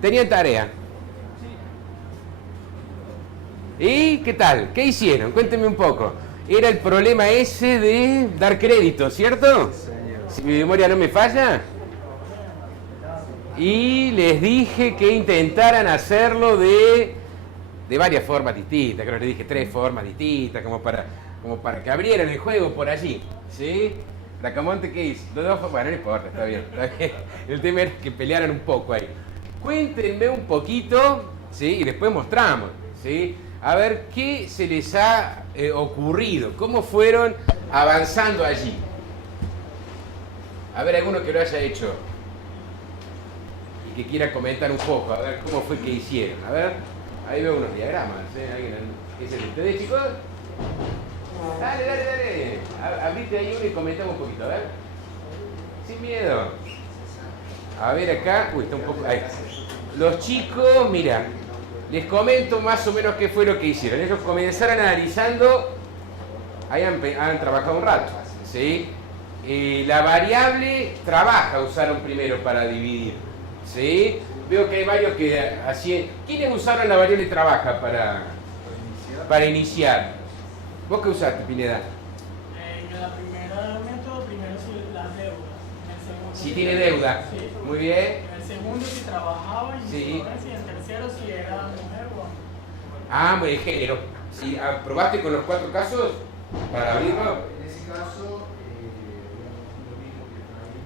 Tenían tarea. ¿Y qué tal? ¿Qué hicieron? Cuéntenme un poco. Era el problema ese de dar crédito, ¿cierto? Si mi memoria no me falla. Y les dije que intentaran hacerlo de varias formas distintas. Creo que les dije 3 formas distintas, como para que abrieran el juego por allí. ¿Sí? Bracamonte, ¿qué hizo? Bueno, no importa, está bien. El tema era que pelearan un poco ahí. Cuéntenme un poquito, ¿sí? Y después mostramos, ¿sí? A ver qué se les ha ocurrido, cómo fueron avanzando allí. A ver, alguno que lo haya hecho y que quiera comentar un poco, a ver cómo fue que hicieron. A ver, ahí veo unos diagramas, ¿eh? ¿Qué es el de ustedes, chicos? Dale. Abrite ahí uno y comentamos un poquito, a ver. Sin miedo. A ver acá. Uy, está un poco. Ahí. Los chicos, mira, les comento más o menos qué fue lo que hicieron. Ellos comenzaron analizando. Ahí han trabajado un rato, ¿sí? La variable trabaja usaron primero para dividir, ¿sí? Veo que hay varios que así. ¿Quiénes usaron la variable trabaja para iniciar? ¿Vos qué usaste, Pineda? En la primera método, primero si las deudas. En el segundo, Si tiene deuda. Sí. Muy bien. En el segundo si trabajaba y Sí. y en el tercero si era mujer o hombre. Ah, muy de género. Si ¿probaste con los 4 casos para abrirlo? En ese caso, lo mismo que está ahí.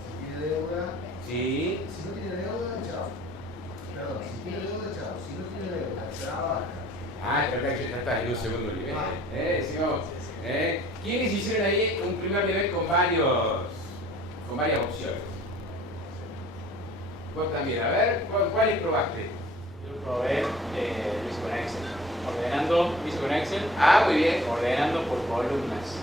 Si tiene deuda, Sí. si no tiene deuda, chao. Perdón, si tiene deuda, chao. Si no tiene deuda, trabaja. Ah, es verdad que ya está en un segundo nivel. Sigamos. ¿Quiénes hicieron ahí un primer nivel con varias opciones? Vos también, a ver, ¿cuáles probaste? Yo probé, lo hice con Excel. Lo hice con Excel, Ah, muy bien. ordenando por columnas.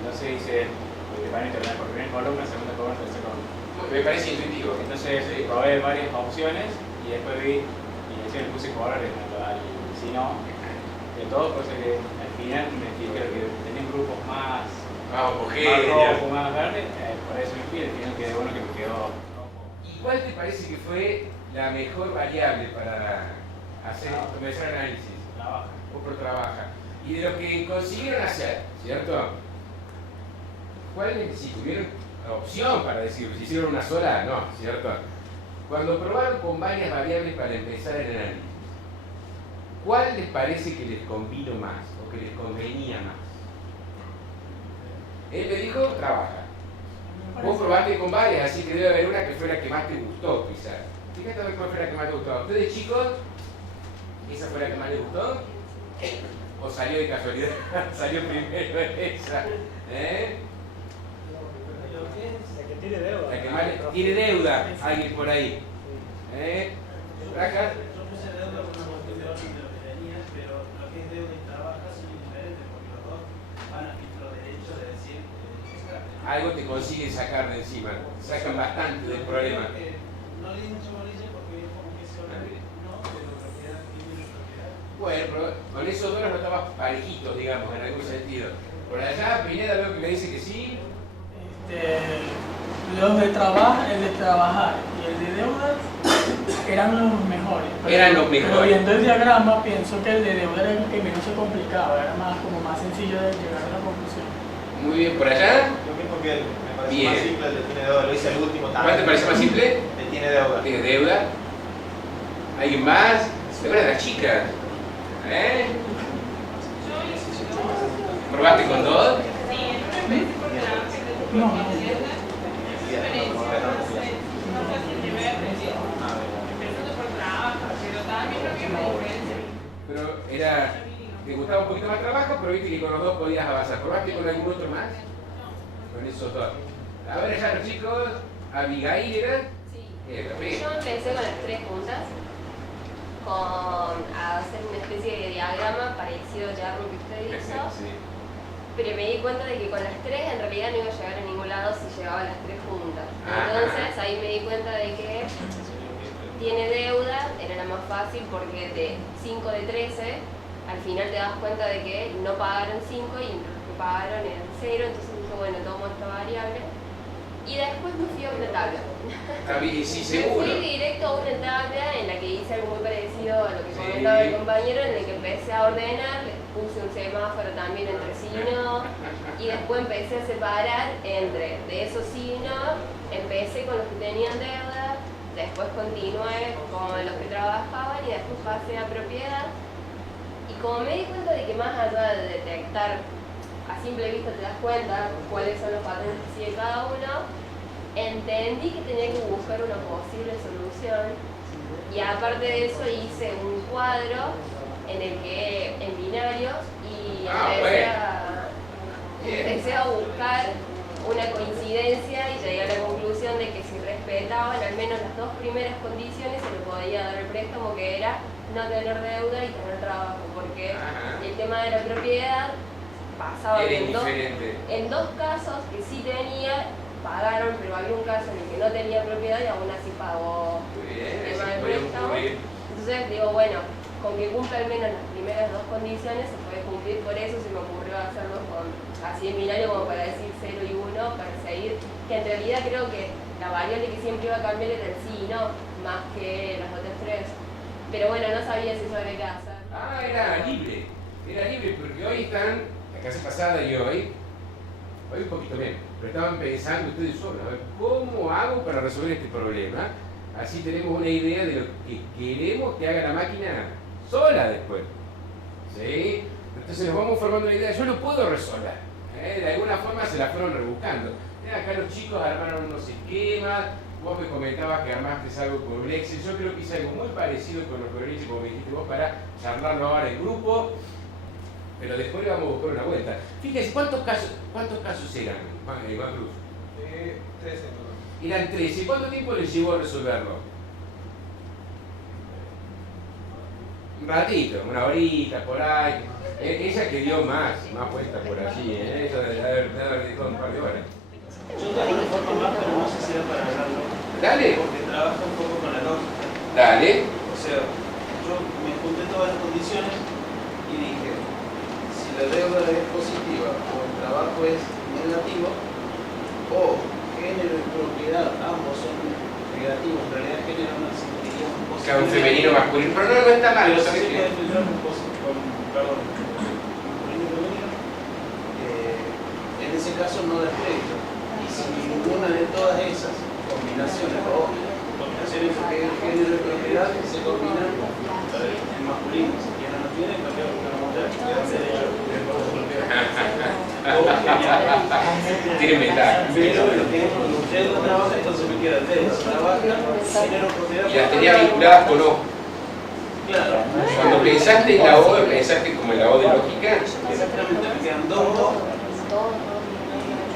Entonces hice, porque van a ordenar por primera columna, segunda columna, tercera columna. Me parece intuitivo. Entonces Sí. probé varias opciones y después vi, y encima le puse colores al signo de todo, cosa que al final me fijé que tenía grupos más homogéneos. rojos, más verdes, por eso me fui, al final quedé bueno que me quedó rojo. ¿Y cuál te parece que fue la mejor variable para comenzar el análisis? Trabaja. O por trabaja. Y de lo que consiguieron hacer, ¿cierto? ¿Cuál, si tuvieron opción para decirlo, si hicieron una sola, no, ¿cierto? Cuando probaron con varias variables para empezar el análisis, ¿cuál les parece que les convino más o que les convenía más? Él me dijo, trabaja. Vos probaste con varias, así que debe haber una que fue la que más te gustó, quizás. Fíjate a ver cuál fue la que más te gustó. ¿A ustedes, chicos? ¿Esa fue la que más les gustó? ¿O salió de casualidad? Salió primero esa. ¿Eh? La que tiene deuda. La que más tiene deuda, alguien por ahí. Acá. Yo puse deuda por una cuestión de orden de lo que venía, pero lo que es deuda y trabaja son diferentes porque los dos van al filtro derecho de decir Algo te consiguen sacar de encima. Sacan bastante del problema. No le di mucho bolilla porque es como que se orden no, pero propiedad tiene propiedad. Bueno, pero con esos dos los notabas parejitos, digamos, en algún sentido. Por allá, Pineda veo que me dice que sí. Los de el de trabajar y el de deudas eran los mejores. Eran los mejores. Pero viendo el diagrama pienso que el de deuda era el que menos se complicaba, era como más sencillo de llegar a la conclusión. Muy bien, por allá. Lo mismo que él, me parece Bien. más simple el de tiene deuda, lo hice al último también. ¿Cuál te parece más simple? El tiene deuda. ¿Tienes deuda? ¿Alguien más? Deuda de las chicas. ¿Probaste con dos? No. Pero te gustaba un poquito más trabajo, pero viste que con los dos podías avanzar. ¿Probaste con algún otro más? Con esos dos. A ver, ya los chicos, Abigail era. Sí. Perfecto. Yo empecé con las 3 juntas, con hacer una especie de diagrama parecido ya a lo que usted hizo, Sí. pero me di cuenta de que con las 3 en realidad no iba a llegar a ningún lado si llevaba las 3 juntas. Entonces ahí me di cuenta de que tiene deuda, era la más fácil porque de 5 de 13, al final te das cuenta de que no pagaron 5 y los que pagaron eran 0, entonces dije, bueno, tomo esta variable. Y después me fui a una tabla. Está bien, sí, Me seguro. fui directo a una tabla en la que hice algo muy parecido a lo que comentaba el compañero, en el que empecé a ordenar, puse un semáforo también entre sí y no, y después empecé a separar entre de esos sí y no, empecé con los que tenían deuda, después continué con los que trabajaban y después pasé a propiedad. Y como me di cuenta de que más allá de detectar, a simple vista te das cuenta cuáles son los patrones que sigue cada uno, entendí que tenía que buscar una posible solución y aparte de eso hice un cuadro en el que en binarios y empecé a buscar una coincidencia y llegué a la conclusión de que si respetaban al menos las dos primeras condiciones se le podía dar el préstamo, que era no tener deuda y tener trabajo, porque el tema de la propiedad pasaba Era en dos casos que sí tenía, pagaron, pero había un caso en el que no tenía propiedad y aún así pagó el tema del préstamo. Entonces digo, bueno, con que cumpla al menos las primeras dos condiciones se puede cumplir, por eso se me ocurrió hacerlo con así en binario como para decir 0 y 1, para seguir, que en realidad creo que la variable que siempre iba a cambiar era el sí y no, más que las otras tres. Pero bueno, no sabía si eso era qué hacer. Era libre porque hoy están, la clase pasada y hoy un poquito menos, pero estaban pensando ustedes solos, a ver, ¿cómo hago para resolver este problema? Así tenemos una idea de lo que queremos que haga la máquina sola después. ¿Sí? Entonces nos vamos formando una idea, yo lo puedo resolver. De alguna forma se la fueron rebuscando. Acá los chicos armaron unos esquemas, vos me comentabas que armaste algo con un Excel, yo creo que hice algo muy parecido con los programas, como me dijiste vos, para charlarlo ahora en grupo, pero después le vamos a buscar una vuelta. Fíjense, ¿cuántos casos eran, Juan Cruz? 13. Eran 13. ¿Cuánto tiempo les llevó a resolverlo? Un ratito, una horita, por ahí. Ella que dio más vueltas por allí, ella debe haber dedicado un par de horas. Yo tengo una foto más, pero no sé si da para hablarlo. Dale. Porque trabaja un poco con la lógica. Dale. O sea, yo me junté todas las condiciones y dije, si la deuda es positiva o el trabajo es negativo, o género y propiedad, ambos son negativos, en realidad género no sentiría un positivo. Cada un femenino masculino, pero no está mal, Pero lo sí sabes se que. puede filtrar con masculino y femenino. En ese caso no da crédito. Y si ninguna de todas esas combinaciones o combinaciones que es género y propiedad se combinan en masculino, si quien no lo tiene, cambiamos una mujer, queda derecho de propiedad. Tiene ventaja. Pero lo que usted no trabaja, entonces me queda usted trabaja, género, propiedad. Y las tenía vinculadas con O. Claro. Cuando pensaste en la O, pensaste como en la O de lógica. Exactamente, me quedan dos O.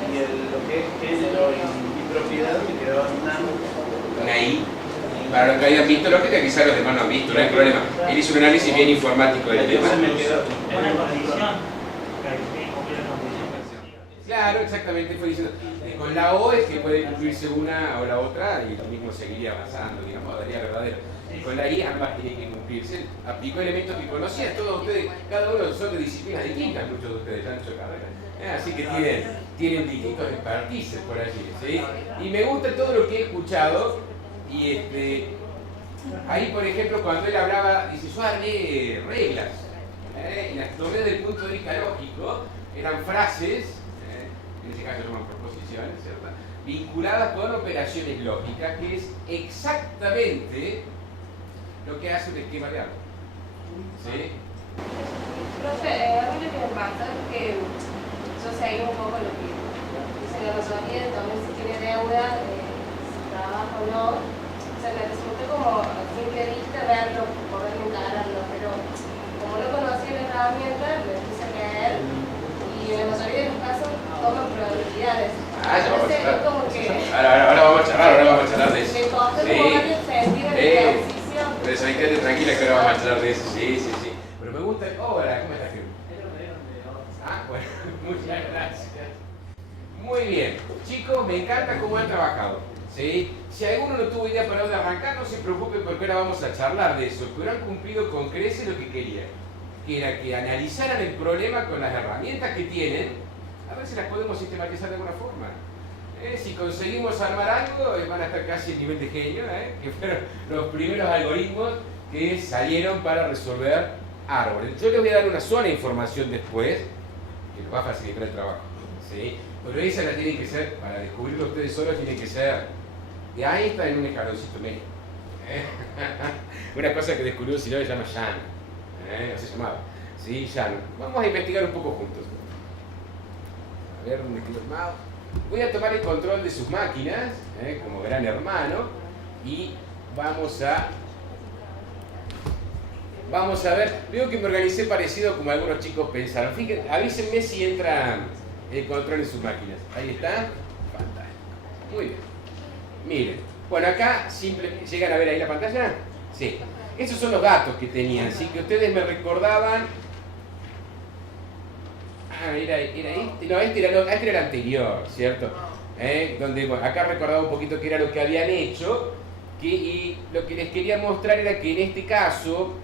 Y lo que es género y propiedad me quedaba Una I. Para los que hayan visto lógica, quizás los demás no han visto, no hay problema. Él hizo un análisis bien informático del tema. Entonces me quedó Una condición, que hay que cumplir la condición. Claro, exactamente, fue diciendo. Con la O es que puede cumplirse una o la otra y lo mismo seguiría avanzando, digamos, daría verdadero. Y con la I ambas tienen que cumplirse. Aplicó elementos que conocían todos ustedes, cada uno son de disciplinas distintas, muchos de ustedes ya han hecho carrera. Así que tienen distintos expertices por allí, ¿sí? Y me gusta todo lo que he escuchado y ahí por ejemplo cuando él hablaba, dice yo armé reglas y las tomé desde el punto de vista lógico, eran frases, en ese caso llaman proposiciones, ¿cierto? Vinculadas con operaciones lógicas, que es exactamente lo que hace un esquema de algo. ¿Sí? Profe, a mí lo que me pasa es que yo seguí un poco lo que dice la mayoría, también si tiene deuda, si trabaja o no. O sea, me resulta como a simple vista verlo, poder encararlo, pero como no conocía la herramienta, me puse a leer y en la mayoría de los casos toman probabilidades. Ya vamos a Entonces charlar. es como que Ahora vamos a charlar de eso. me costó como darle sentido al ejercicio. Pero sabés, quédate tranquila que ahora vamos a charlar de eso, sí. Pero me gusta. Hola, ¿cómo estás, Jesús? Bueno, muchas gracias. Muy bien. Chicos, me encanta cómo han trabajado. ¿Sí? Si alguno no tuvo idea para dónde arrancar, no se preocupen porque ahora vamos a charlar de eso. Pero han cumplido con creces lo que querían. Que era que analizaran el problema con las herramientas que tienen, a ver si las podemos sistematizar de alguna forma. Si conseguimos armar algo, van a estar casi el nivel de genio, que fueron los primeros algoritmos que salieron para resolver árboles. Yo les voy a dar una sola información después, que les va a facilitar el trabajo, ¿sí? Pero esa la tienen que ser, para descubrirlo ustedes solos, tiene que ser de Einstein en un escaloncito medio. Una cosa que descubrió si no se llama Jan, no se llamaba, ¿sí? Jan. Vamos a investigar un poco juntos. A ver, ¿dónde quedó el mouse? Voy a tomar el control de sus máquinas, como gran hermano, y vamos a ver. Veo que me organicé parecido como algunos chicos pensaron. Fíjense, avísenme si entra el control en sus máquinas. Ahí está. Fantástico. Muy bien. Miren. Bueno, acá simplemente. ¿Llegan a ver ahí la pantalla? Sí. Esos son los datos que tenían. Así que ustedes me recordaban. Era este. No, este era el anterior, ¿cierto? Donde, bueno, acá recordaba un poquito qué era lo que habían hecho. Y lo que les quería mostrar era que en este caso,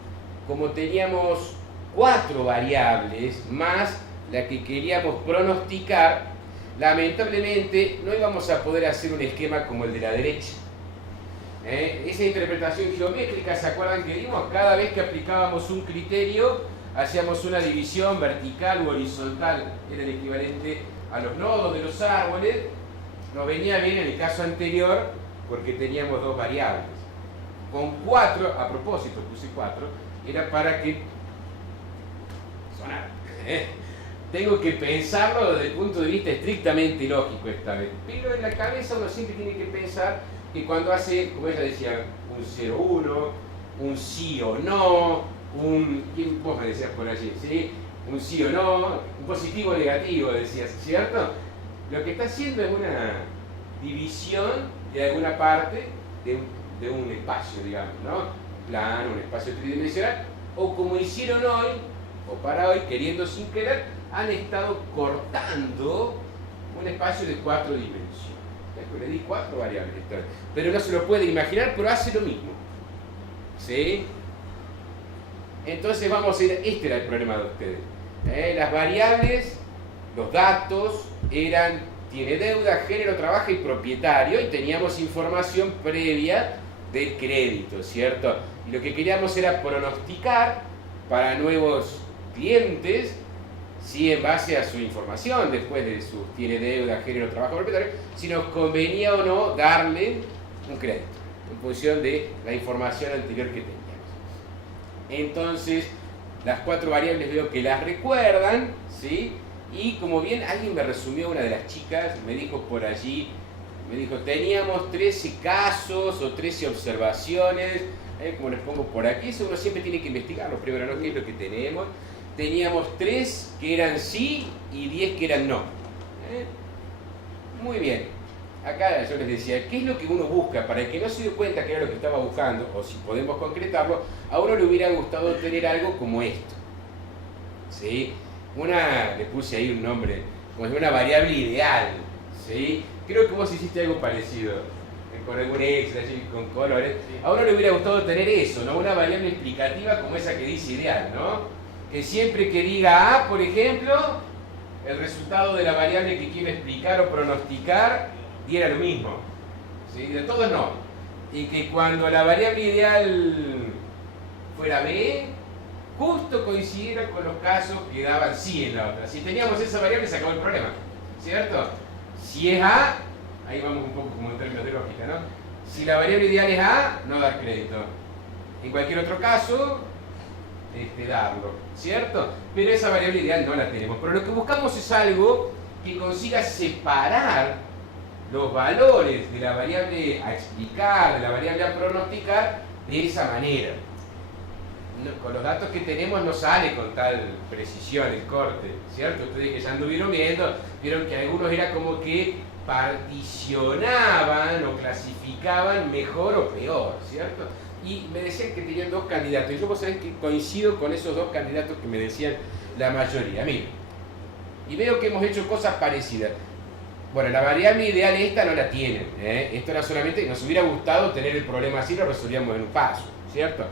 como teníamos 4 variables más la que queríamos pronosticar, lamentablemente no íbamos a poder hacer un esquema como el de la derecha. Esa interpretación geométrica, ¿se acuerdan que dimos? Cada vez que aplicábamos un criterio, hacíamos una división vertical o horizontal, era el equivalente a los nodos de los árboles. Nos venía bien en el caso anterior porque teníamos 2 variables. Con 4, a propósito puse 4, era para que sonara. Tengo que pensarlo desde el punto de vista estrictamente lógico esta vez. Pero en la cabeza uno siempre tiene que pensar que cuando hace, como ella decía, un 0-1, un sí o no, ¿quién vos me decías por allí? ¿Sí? Un sí o no, un positivo o negativo, decías, ¿cierto? Lo que está haciendo es una división de alguna parte de un espacio, digamos, ¿no? Plano, un espacio tridimensional, o como hicieron hoy, o para hoy, queriendo sin querer, han estado cortando un espacio de 4 dimensiones. Le di 4 variables, pero no se lo puede imaginar, pero hace lo mismo. ¿Sí? Entonces vamos a ir, este era el problema de ustedes. Las variables, los datos eran, tiene deuda, género, trabaja y propietario, y teníamos información previa del crédito, ¿cierto? Y lo que queríamos era pronosticar para nuevos clientes, si en base a su información, después de su tiene deuda, género, trabajo, propietario, si nos convenía o no darle un crédito, en función de la información anterior que teníamos. Entonces, las 4 variables veo que las recuerdan, ¿sí? Y como bien alguien me resumió, una de las chicas me dijo por allí, me dijo, teníamos 13 casos o 13 observaciones, como les pongo por aquí, eso uno siempre tiene que investigarlo primero, ¿no? ¿Qué es lo que tenemos? Teníamos 3 que eran sí y 10 que eran no. Muy bien. Acá yo les decía, ¿qué es lo que uno busca? Para el que no se dio cuenta que era lo que estaba buscando, o si podemos concretarlo, a uno le hubiera gustado tener algo como esto. ¿Sí? Le puse ahí un nombre, como una variable ideal. ¿Sí? Creo que vos hiciste algo parecido, con algún Excel, con colores. A uno le hubiera gustado tener eso, ¿no? Una variable explicativa como esa que dice ideal, ¿no? Que siempre que diga A, por ejemplo, el resultado de la variable que quiero explicar o pronosticar diera lo mismo. ¿Sí? De todos no. Y que cuando la variable ideal fuera B, justo coincidiera con los casos que daban sí en la otra. Si teníamos esa variable, se acabó el problema, ¿cierto? Si es A, ahí vamos un poco como en términos de lógica, ¿no? Si la variable ideal es A, no dar crédito. En cualquier otro caso, darlo, ¿cierto? Pero esa variable ideal no la tenemos. Pero lo que buscamos es algo que consiga separar los valores de la variable a explicar, de la variable a pronosticar, de esa manera. Con los datos que tenemos no sale con tal precisión el corte, ¿cierto? Ustedes que ya anduvieron viendo, vieron que algunos era como que particionaban o clasificaban mejor o peor, ¿cierto? Y me decían que tenían 2 candidatos, y yo vos sabés que coincido con esos 2 candidatos que me decían la mayoría. Miren, y veo que hemos hecho cosas parecidas. Bueno, la variable ideal esta no la tienen, esto era solamente que nos hubiera gustado tener el problema así, lo resolvíamos en un paso, ¿cierto?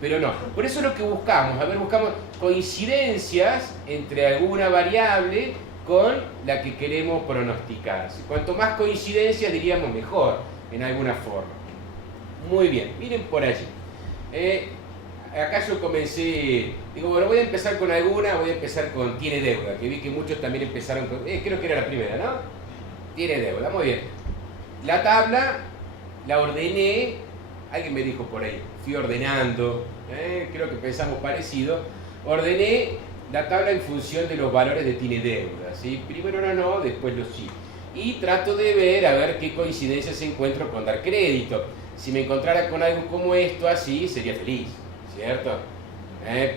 Pero no, por eso es lo que buscamos, buscamos coincidencias entre alguna variable con la que queremos pronosticar. Cuanto más coincidencias, diríamos mejor, en alguna forma. Muy bien, miren por allí. Acá yo comencé, digo, bueno, voy a empezar con alguna, voy a empezar con tiene deuda, que vi que muchos también empezaron con, creo que era la primera, ¿no? Tiene deuda, muy bien. La tabla la ordené, alguien me dijo por ahí, fui ordenando, creo que pensamos parecido, ordené la tabla en función de los valores de tiene deuda, ¿sí? Primero no, después los sí. Y trato de ver, a ver qué coincidencias encuentro con dar crédito. Si me encontrara con algo como esto así, sería feliz, ¿cierto?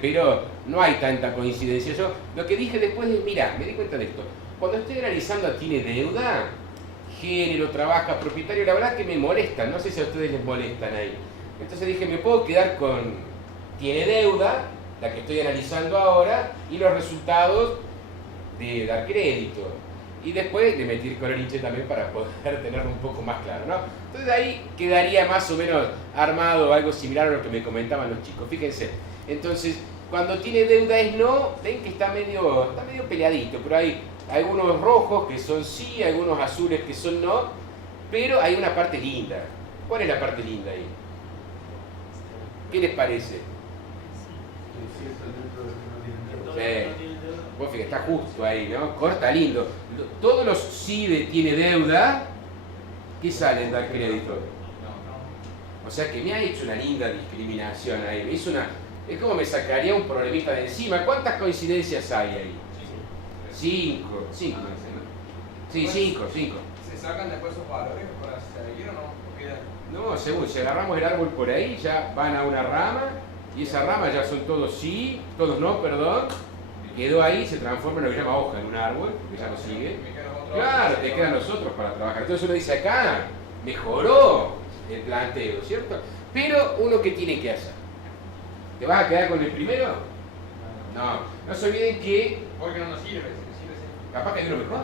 Pero no hay tanta coincidencia. Yo lo que dije después es, mira, me di cuenta de esto. Cuando estoy analizando a tiene deuda, género, trabaja, propietario, la verdad que me molestan. No sé si a ustedes les molestan ahí. Entonces dije, me puedo quedar con tiene deuda, la que estoy analizando ahora, y los resultados de dar crédito. Y después le metí el colorinche también para poder tenerlo un poco más claro, ¿no? Entonces ahí quedaría más o menos armado algo similar a lo que me comentaban los chicos. Fíjense, entonces cuando tiene deuda es no, ven que está medio peleadito, pero hay algunos rojos que son sí, algunos azules que son no, pero hay una parte linda. ¿Cuál es la parte linda ahí? ¿Qué les parece? Sí. Vos fíjate, está justo ahí, ¿no? Corta lindo. Todos los sí de tiene deuda, ¿qué salen dar crédito? O sea que me ha hecho una linda discriminación ahí. Me hizo una. Es como me sacaría un problemita de encima. ¿Cuántas coincidencias hay ahí? 5. 5. Sí, 5. ¿Se sacan después esos valores para seguir o no? No, según si agarramos el árbol por ahí, ya van a una rama y esa rama ya son todos sí, todos no, perdón. Quedó ahí, se transforma en lo que se llama hoja en un árbol, porque ya no sigue. Claro, te quedan los otros para trabajar. Entonces uno dice acá, mejoró el planteo, ¿cierto? Pero uno, ¿qué tiene que hacer? ¿Te vas a quedar con el primero? No se olviden que... Porque no nos sirve. Capaz que hay uno mejor.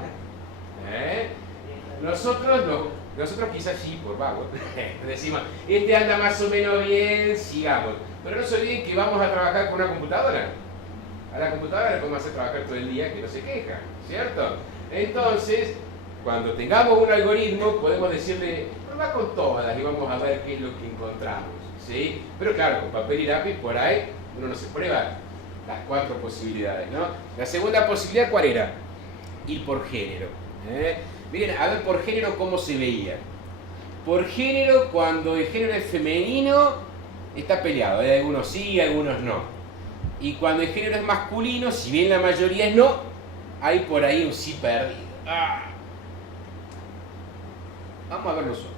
Nosotros quizás sí, por vago, decimos, este anda más o menos bien, sigamos. Pero no se olviden que vamos a trabajar con una computadora. A la computadora le podemos hacer trabajar todo el día que no se queja, ¿cierto? Entonces, cuando tengamos un algoritmo, podemos decirle, va con todas y vamos a ver qué es lo que encontramos, ¿sí? Pero claro, con papel y lápiz, por ahí, uno no se prueba las 4 posibilidades, ¿no? La segunda posibilidad, ¿cuál era? Ir por género. Miren, a ver por género cómo se veía. Por género, cuando el género es femenino, está peleado. Hay algunos sí, algunos no. Y cuando el género es masculino, si bien la mayoría es no, hay por ahí un sí perdido. Vamos a ver nosotros.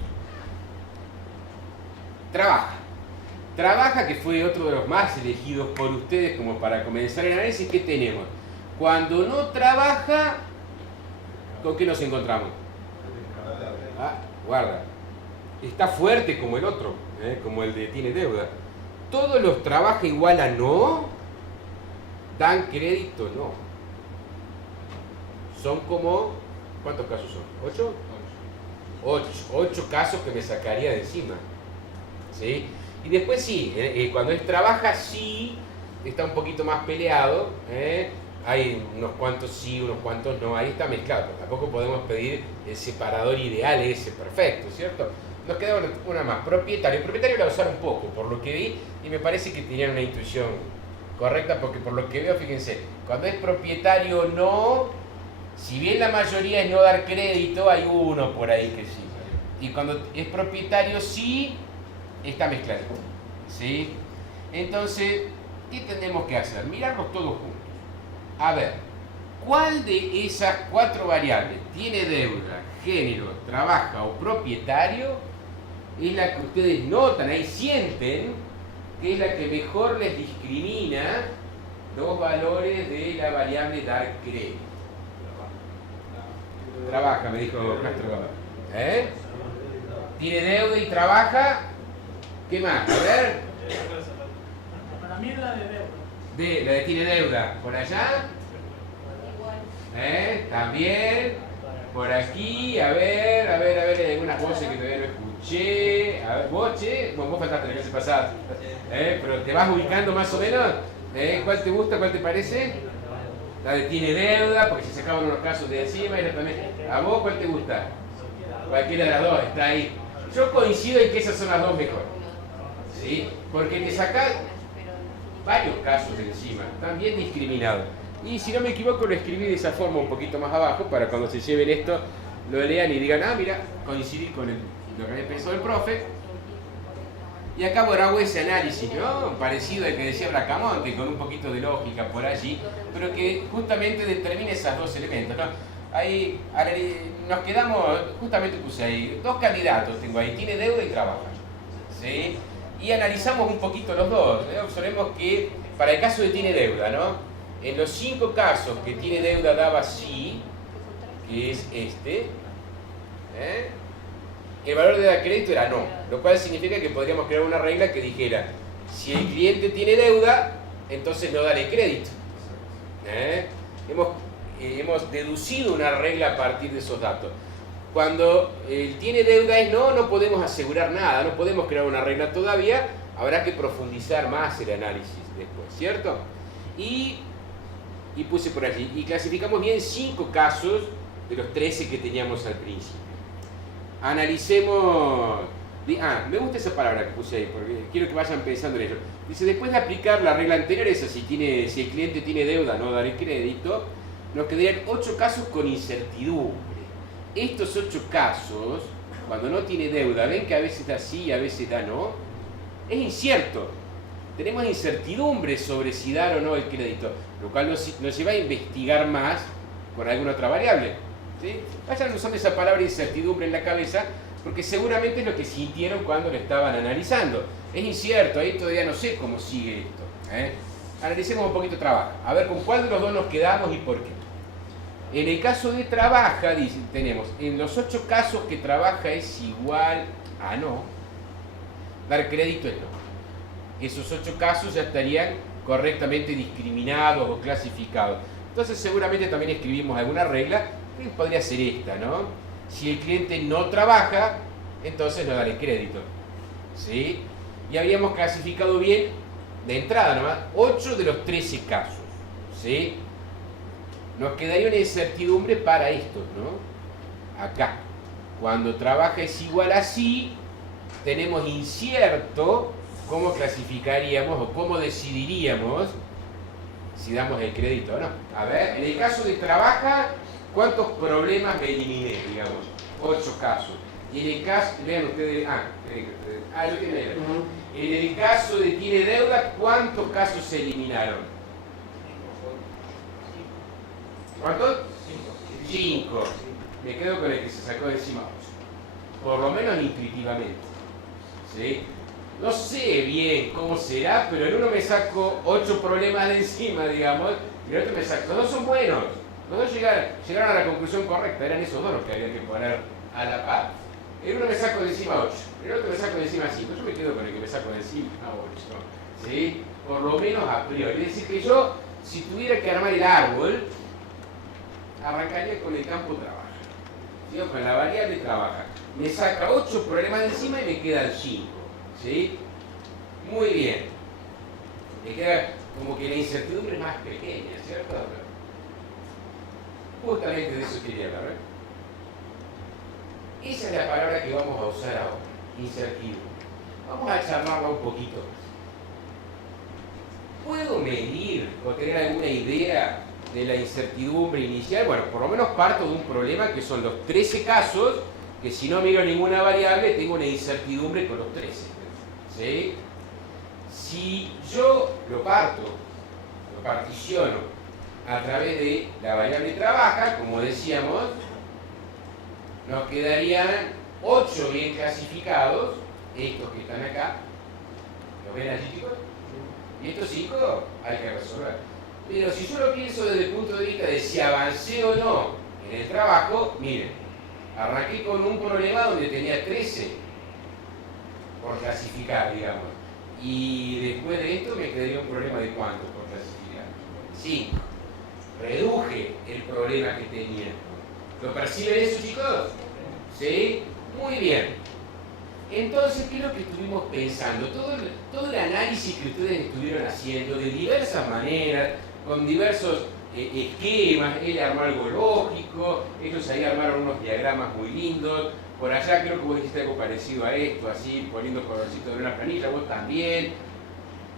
Trabaja, que fue otro de los más elegidos por ustedes como para comenzar el análisis. ¿Qué tenemos? Cuando no trabaja, ¿con qué nos encontramos? Guarda. Está fuerte como el otro, como el de tiene deuda. Todos los trabaja igual a no, dan crédito no. Son como, ¿cuántos casos son? ¿8? 8 casos que me sacaría de encima. ¿Sí? Y después sí, cuando él trabaja sí, está un poquito más peleado. Hay unos cuantos sí, unos cuantos no, ahí está mezclado. Tampoco podemos pedir el separador ideal ese perfecto, ¿cierto? Nos queda una más, propietario. El propietario la usaron un poco, por lo que vi, y me parece que tenían una intuición correcta, porque por lo que veo, fíjense, cuando es propietario no, si bien la mayoría es no dar crédito, hay uno por ahí que sí. Y cuando es propietario sí, está mezclado, ¿sí? Entonces, ¿qué tenemos que hacer? Mirarlos todos juntos. A ver, ¿cuál de esas 4 variables tiene deuda, género, trabaja o propietario? Es la que ustedes notan, ahí sienten que es la que mejor les discrimina los valores de la variable dar crédito. Trabaja, me dijo Castro Gabá. Tiene deuda y trabaja. ¿Qué más? A ver. Para mí es la de deuda. La de tiene deuda. ¿Por allá? También. Por aquí. A ver. Hay algunas voces que todavía no escuché. A ver, vos, che. Bueno, vos faltaste la clase pasada. Pero te vas ubicando más o menos. ¿Cuál te gusta? ¿Cuál te parece? La de tiene deuda, porque se sacaban unos casos de encima y la también. ¿A vos cuál te gusta? Cualquiera de las dos, está ahí. Yo coincido en que esas son las dos mejores. ¿Sí? Porque te sacás varios casos de encima, están bien discriminados. Y si no me equivoco, lo escribí de esa forma un poquito más abajo, para cuando se lleven esto, lo lean y digan, ah, mira, coincidí con lo que había pensado el profe. Y acá hago ese análisis, ¿no? Parecido al que decía Bracamonte, con un poquito de lógica por allí, pero que justamente determina esos dos elementos, ¿no? Ahí nos quedamos, justamente puse ahí, dos candidatos tengo ahí, tiene deuda y trabaja, ¿sí? Y analizamos un poquito los dos, ¿eh? Observemos que para el caso de tiene deuda, ¿no? En los 5 casos que tiene deuda daba sí, que es este, ¿eh? El valor de dar crédito era no, lo cual significa que podríamos crear una regla que dijera, si el cliente tiene deuda, entonces no dale crédito. Hemos deducido una regla a partir de esos datos. Cuando el tiene deuda es no, no podemos asegurar nada, no podemos crear una regla todavía, habrá que profundizar más el análisis después, ¿cierto? Y puse por allí, y clasificamos bien 5 casos de los 13 que teníamos al principio. Analicemos, me gusta esa palabra que puse ahí, porque quiero que vayan pensando en ello. Dice, después de aplicar la regla anterior, esa, si el cliente tiene deuda, no daré crédito, nos quedarían 8 casos con incertidumbre. Estos 8 casos, cuando no tiene deuda, ven que a veces da sí y a veces da no, es incierto. Tenemos incertidumbre sobre si dar o no el crédito, lo cual nos lleva a investigar más con alguna otra variable. ¿Sí? Vayan usando esa palabra incertidumbre en la cabeza, porque seguramente es lo que sintieron cuando lo estaban analizando. Es incierto, ahí todavía no sé cómo sigue esto. Analicemos un poquito trabajo, a ver con cuál de los dos nos quedamos y por qué. En el caso de trabaja, tenemos, en los 8 casos que trabaja es igual a no, dar crédito es no. Esos 8 casos ya estarían correctamente discriminados o clasificados. Entonces seguramente también escribimos alguna regla, que podría ser esta, ¿no? Si el cliente no trabaja, entonces no dale crédito, ¿sí? Y habíamos clasificado bien, de entrada nomás, 8 de los 13 casos, ¿sí? Nos quedaría una incertidumbre para estos, ¿no? Acá, cuando trabaja es igual a sí, tenemos incierto cómo clasificaríamos o cómo decidiríamos si damos el crédito o no. A ver, en el caso de trabaja, ¿cuántos problemas me eliminé, digamos? 8 casos. Y en el caso, vean ustedes, lo tienen ahí. En el caso de tiene deuda, ¿cuántos casos se eliminaron? ¿Cuántos? 5. Me quedo con el que se sacó de encima 8. Por lo menos intuitivamente. ¿Sí? No sé bien cómo será, pero en uno me saco 8 problemas de encima, digamos, y en otro me saco. Los dos son buenos. Los dos llegaron a la conclusión correcta, eran esos dos los que había que poner a la par. En uno me saco de encima 8, en el otro me saco de encima 5. Yo me quedo con el que me saco de encima 8. ¿Sí? Por lo menos a priori. Es decir, que yo, si tuviera que armar el árbol, arrancaría con el campo trabaja. ¿Sí? Con la variable trabaja. Me saca 8 problemas de encima y me quedan 5. ¿Sí? Muy bien. Me queda como que la incertidumbre es más pequeña, ¿cierto? Justamente de eso quería hablar. Esa es la palabra que vamos a usar ahora, incertidumbre. Vamos a charlarla un poquito más. ¿Puedo medir o tener alguna idea de la incertidumbre inicial? Bueno, por lo menos parto de un problema que son los 13 casos, que si no miro ninguna variable, tengo una incertidumbre con los 13. ¿Sí? Si yo lo particiono a través de la variable trabaja, como decíamos, nos quedarían 8 bien clasificados, estos que están acá. ¿Lo ven allí, chicos? Y estos 5 hay que resolver. Pero si yo lo pienso desde el punto de vista de si avancé o no en el trabajo, miren, arranqué con un problema donde tenía 13 por clasificar, digamos. Y después de esto me quedaría un problema de cuánto por clasificar. 5. Reduje el problema que tenía. ¿Lo perciben eso, chicos? ¿Sí? Muy bien. Entonces, ¿qué es lo que estuvimos pensando? Todo el análisis que ustedes estuvieron haciendo de diversas maneras, con diversos esquemas, él armó algo lógico, ellos ahí armaron unos diagramas muy lindos, por allá creo que vos dijiste algo parecido a esto, así poniendo colorcitos en una planilla, vos también.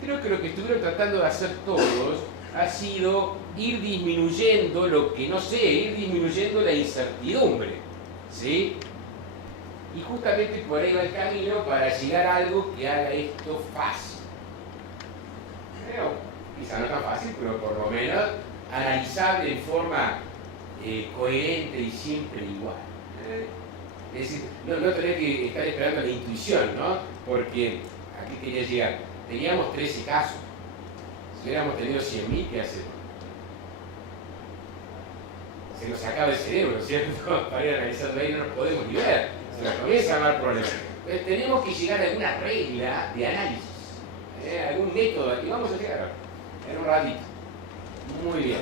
Creo que lo que estuvieron tratando de hacer todos ha sido ir disminuyendo lo que no sé, ir disminuyendo la incertidumbre, ¿sí? Y justamente por ahí va el camino para llegar a algo que haga esto fácil. Pero, quizá no tan fácil, pero por lo menos analizable en forma coherente y siempre igual. Es decir, no tener que estar esperando la intuición, ¿no? Porque aquí quería llegar. Teníamos 13 casos. Si hubiéramos tenido 100.000, ¿qué hacemos? Se nos acaba el cerebro, ¿cierto? Para ir analizando ahí no nos podemos ni ver. Se nos comienza a dar problemas. Entonces tenemos que llegar a alguna regla de análisis, algún método, y vamos a llegar en un ratito. Muy bien.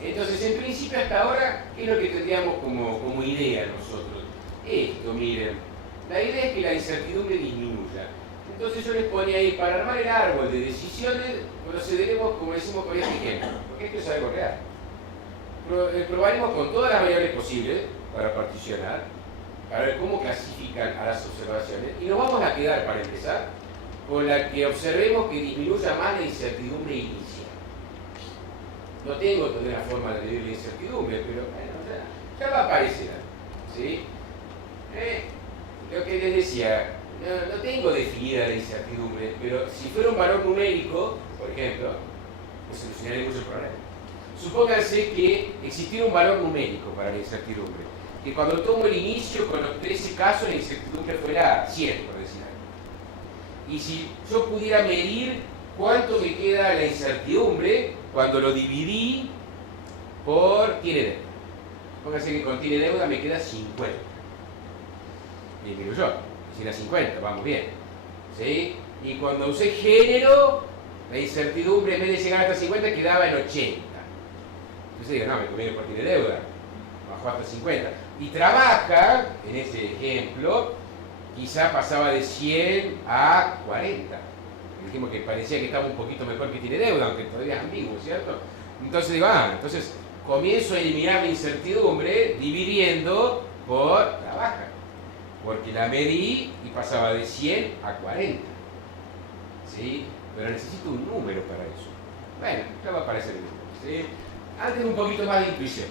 Entonces, en principio, hasta ahora, ¿qué es lo que tendríamos como idea nosotros? Esto, miren. La idea es que la incertidumbre disminuya. Entonces yo les ponía ahí, para armar el árbol de decisiones, procederemos como decimos con este ejemplo, porque esto es algo real. Probaremos con todas las variables posibles para particionar, para ver cómo clasifican a las observaciones, y nos vamos a quedar, para empezar, con la que observemos que disminuya más la incertidumbre inicial. No tengo todavía una forma de medir la incertidumbre, pero bueno, ya va a aparecer, ¿sí? Lo que les decía, no tengo definida la incertidumbre, pero si fuera un valor numérico, por ejemplo, pues solucionaría muchos problemas. Supónganse que existiera un valor numérico para la incertidumbre, que cuando tomo el inicio con los 13 casos la incertidumbre fuera 100, por decir algo. Y si yo pudiera medir cuánto me queda la incertidumbre cuando lo dividí por tiene deuda. Pónganse que con tiene deuda me queda 50. Disminuyó. Si era 50, vamos bien. ¿Sí? Y cuando usé género, la incertidumbre en vez de llegar hasta 50 quedaba en 80. Entonces digo, no, me conviene por tiene deuda. Bajó hasta 50. Y trabaja, en ese ejemplo, quizá pasaba de 100 a 40. Dijimos que parecía que estaba un poquito mejor que tiene deuda, aunque todavía es ambiguo, ¿cierto? Entonces digo, entonces comienzo a eliminar la incertidumbre dividiendo por la baja. Porque la medí y pasaba de 100 a 40. ¿Sí? Pero necesito un número para eso. Bueno, ya va a aparecer el número. ¿Sí? Antes un poquito más de intuición.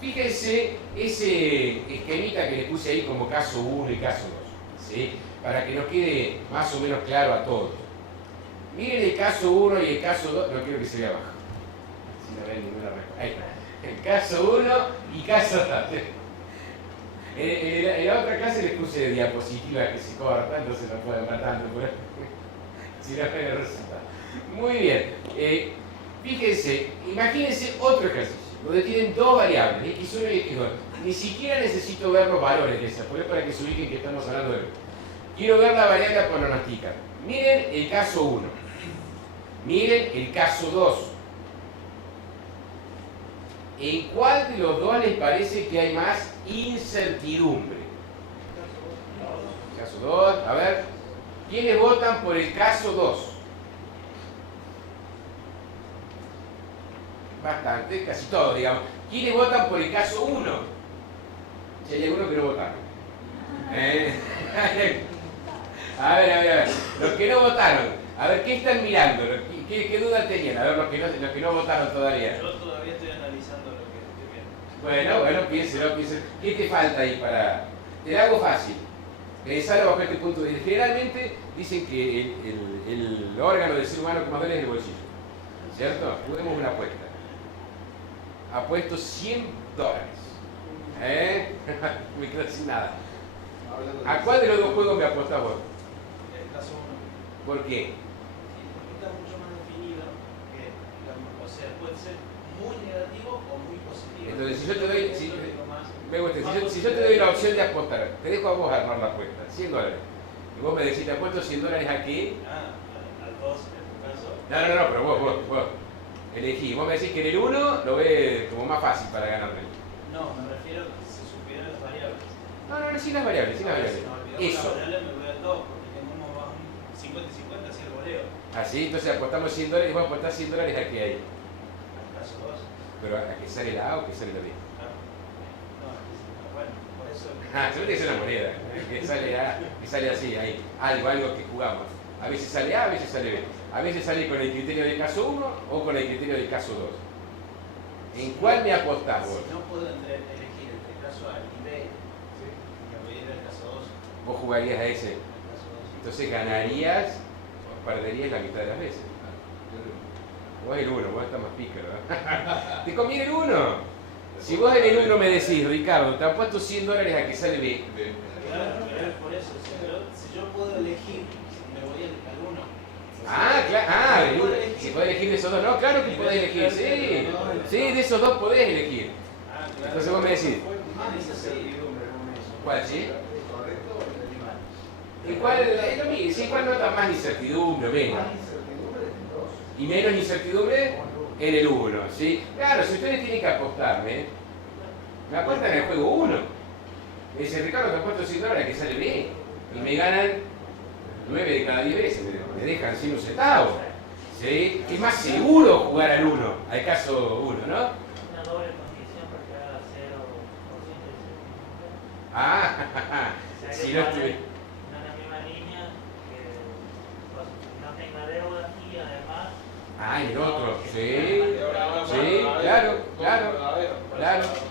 Fíjense ese esquemita que les puse ahí como caso 1 y caso 2. ¿Sí? Para que nos quede más o menos claro a todos. Miren el caso 1 y el caso 2. No quiero que se vea abajo. Si no ven ninguna respuesta. Ahí está. El caso 1 y caso 2. En la otra clase les puse diapositivas que se cortan, entonces no pueden ver tanto. Si no ven el resultado. Muy bien. Fíjense, imagínense otro ejercicio, donde tienen dos variables, x1 y x2. Ni siquiera necesito ver los valores de esas, porque es para que se ubiquen que estamos hablando de esto. Quiero ver la variable pronostica. Miren el caso 1. Miren el caso 2. ¿En cuál de los dos les parece que hay más incertidumbre? Caso 2. A ver, ¿quiénes votan por el caso 2? Bastante, casi todos, digamos. ¿Quiénes votan por el caso 1? Si hay algunos que no votaron. A ver. Los que no votaron. A ver, ¿qué están mirando? ¿Qué dudas tenían? A ver, los que no votaron todavía. Yo todavía estoy analizando lo que estoy viendo. Bueno, piénselo. ¿Qué te falta ahí para...? Te la hago fácil. Pensalo bajo este punto de vista. Generalmente dicen que el órgano del ser humano que más duele es el bolsillo. ¿Cierto? Juguemos una apuesta. Apuesto $100. Me quedo sin nada. ¿A cuál de los dos juegos me apuestas vos? El caso 1. ¿Por qué? Porque está mucho más definido que, o sea, puede ser muy negativo o muy positivo. Entonces, si yo te doy, Más si yo te doy la opción de apostar, te dejo a vos armar la apuesta, $100. Y vos me decís, te apuesto $100 a qué? Al 2 en tu caso. No, pero vos elegí. Vos me decís que en el 1 lo ves como más fácil para ganarme. No, me refiero a que se supieran las variables. No, sin las variables, sin las variables. Si me olvidamos Eso. la variable me voy al 2 porque tengo un 50-50 si el voleo. Así, entonces apostamos $100 y vos apostás $100 a qué hay. Al caso 2. Pero a que sale la A o que sale la B. Bueno, por eso. Seguro que es una moneda, que sale A, que sale así, ahí, algo que jugamos. A veces sale A, a veces sale B. A veces sale con el criterio del caso 1 o con el criterio del caso 2. ¿En cuál me apostás vos? Si no puedo elegir entre el caso A y B, me voy a ir al caso 2. Vos jugarías a ese. Entonces ganarías o perderías la mitad de las veces. Vos el 1, vos estás más pícaro, ¿eh? ¿Te conviene el 1? Si vos en el 1 me decís, Ricardo, te apuesto $100 a que sale B. Claro, por eso, si yo puedo elegir, me voy al 1. Ah, claro. Si podés elegir de esos dos, no, claro que podés elegir, sí. Sí, de esos dos podés elegir. Entonces vos me decís, ¿cuál sí? ¿Y cuál es lo mismo? Sí, ¿cuál nota más incertidumbre? Menos. Más incertidumbre en el 2. Y menos incertidumbre en el 1, ¿sí? Claro, si ustedes tienen que apostarme, me apuestan en el juego 1. Me dice, Ricardo, te apuesto $100 a que sale B. Y me ganan 9 de cada 10 veces, me dejan sin un centavo. ¿Sí? Es más seguro jugar al 1, al caso 1, ¿no? Una doble condición para que haga 0% de certidumbre. Ah, O sea, si que no vale estuve. en la misma línea que no tenga deuda y además. Ah, en el otro, sí. Sí, claro,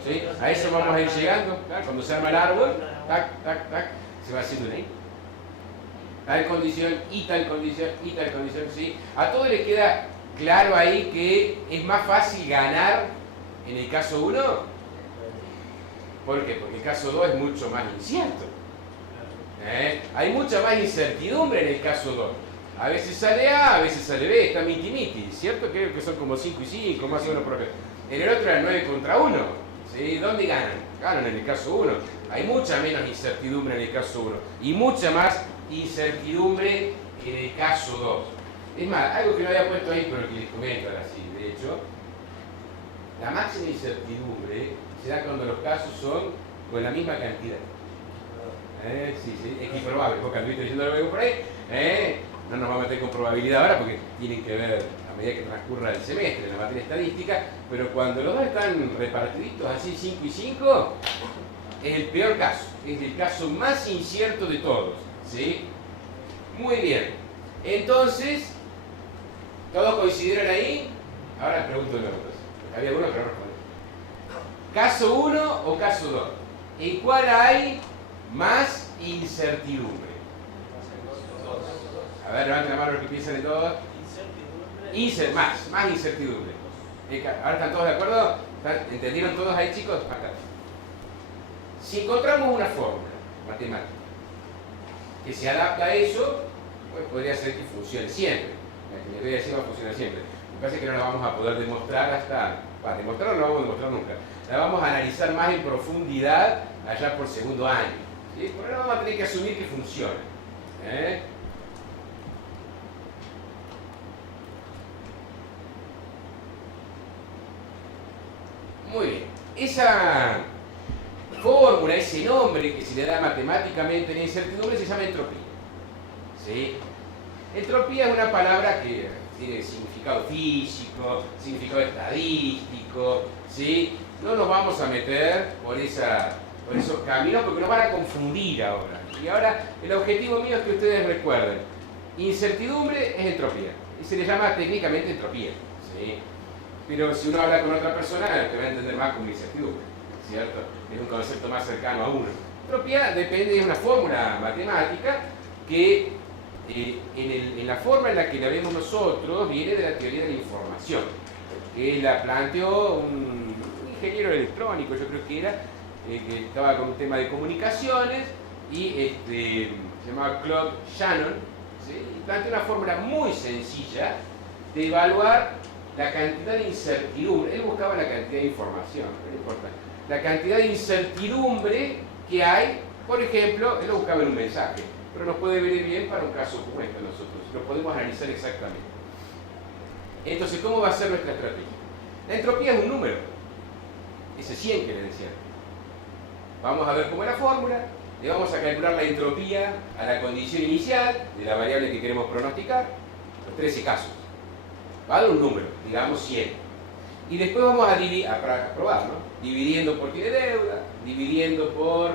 sí. A eso vamos a ir llegando, claro, cuando se arma el árbol, tac, tac, tac, se va haciendo ahí. Tal condición y tal condición y tal condición, sí. A todos les queda claro ahí que es más fácil ganar en el caso 1. ¿Por qué? Porque el caso 2 es mucho más incierto. Hay mucha más incertidumbre en el caso 2. A veces sale A, a veces sale B, está miti-miti, ¿cierto? Creo que son como 5 y 5, más o menos por acá. En el otro era 9 contra 1. ¿Sí? ¿Dónde ganan? Ganan en el caso 1. Hay mucha menos incertidumbre en el caso 1 y mucha más incertidumbre en el caso 2. Es más, algo que no había puesto ahí, pero que les comento ahora sí, de hecho, la máxima incertidumbre se da cuando los casos son con la misma cantidad. Sí, es improbable, vos Carlito diciendo lo que por ahí, no nos vamos a meter con probabilidad ahora porque tienen que ver a medida que transcurra el semestre en la materia estadística, pero cuando los dos están repartiditos así 5 y 5, es el peor caso, es el caso más incierto de todos, ¿sí? Muy bien, entonces, ¿todos coincidieron ahí? Ahora les pregunto de nuevo, había uno que no respondió. ¿Caso 1 o caso 2? ¿En cuál hay más incertidumbre? A ver, levanten la mano los que piensan en todos. Más incertidumbre. ¿Ahora están todos de acuerdo? ¿Entendieron todos ahí, chicos? Acá. Si encontramos una fórmula matemática que se adapta a eso, pues podría ser que funcione siempre. La que les voy a decir va a funcionar siempre. Me parece que no la vamos a poder demostrar hasta... demostrar no la vamos a demostrar nunca. La vamos a analizar más en profundidad allá por segundo año. ¿Sí? Por ahora vamos a tener que asumir que funciona. Muy bien. Esa fórmula, ese nombre que se le da matemáticamente a la incertidumbre se llama entropía. ¿Sí? Entropía es una palabra que tiene significado físico, significado estadístico, ¿sí? No nos vamos a meter por esos caminos porque nos van a confundir ahora. Y ahora el objetivo mío es que ustedes recuerden, incertidumbre es entropía, y se le llama técnicamente entropía, ¿sí? Pero si uno habla con otra persona, te va a entender más como incertidumbre, ¿cierto? Es un concepto más cercano a uno. Entropía depende de una fórmula matemática que en la forma en la que la vemos nosotros viene de la teoría de la información, que la planteó un ingeniero electrónico, yo creo que era, que estaba con un tema de comunicaciones y se llamaba Claude Shannon, ¿sí? Y planteó una fórmula muy sencilla de evaluar la cantidad de incertidumbre. Él buscaba la cantidad de información, no importa, la cantidad de incertidumbre que hay. Por ejemplo, él lo buscaba en un mensaje, pero nos puede venir bien para un caso como este nosotros, lo podemos analizar exactamente. Entonces, ¿cómo va a ser nuestra estrategia? La entropía es un número, ese 100 que le decían. Vamos a ver cómo es la fórmula, le vamos a calcular la entropía a la condición inicial de la variable que queremos pronosticar, los 13 casos. Va a dar un número, digamos 100. Y después vamos a dividir, para probar, ¿no? Dividiendo por tiene deuda, dividiendo por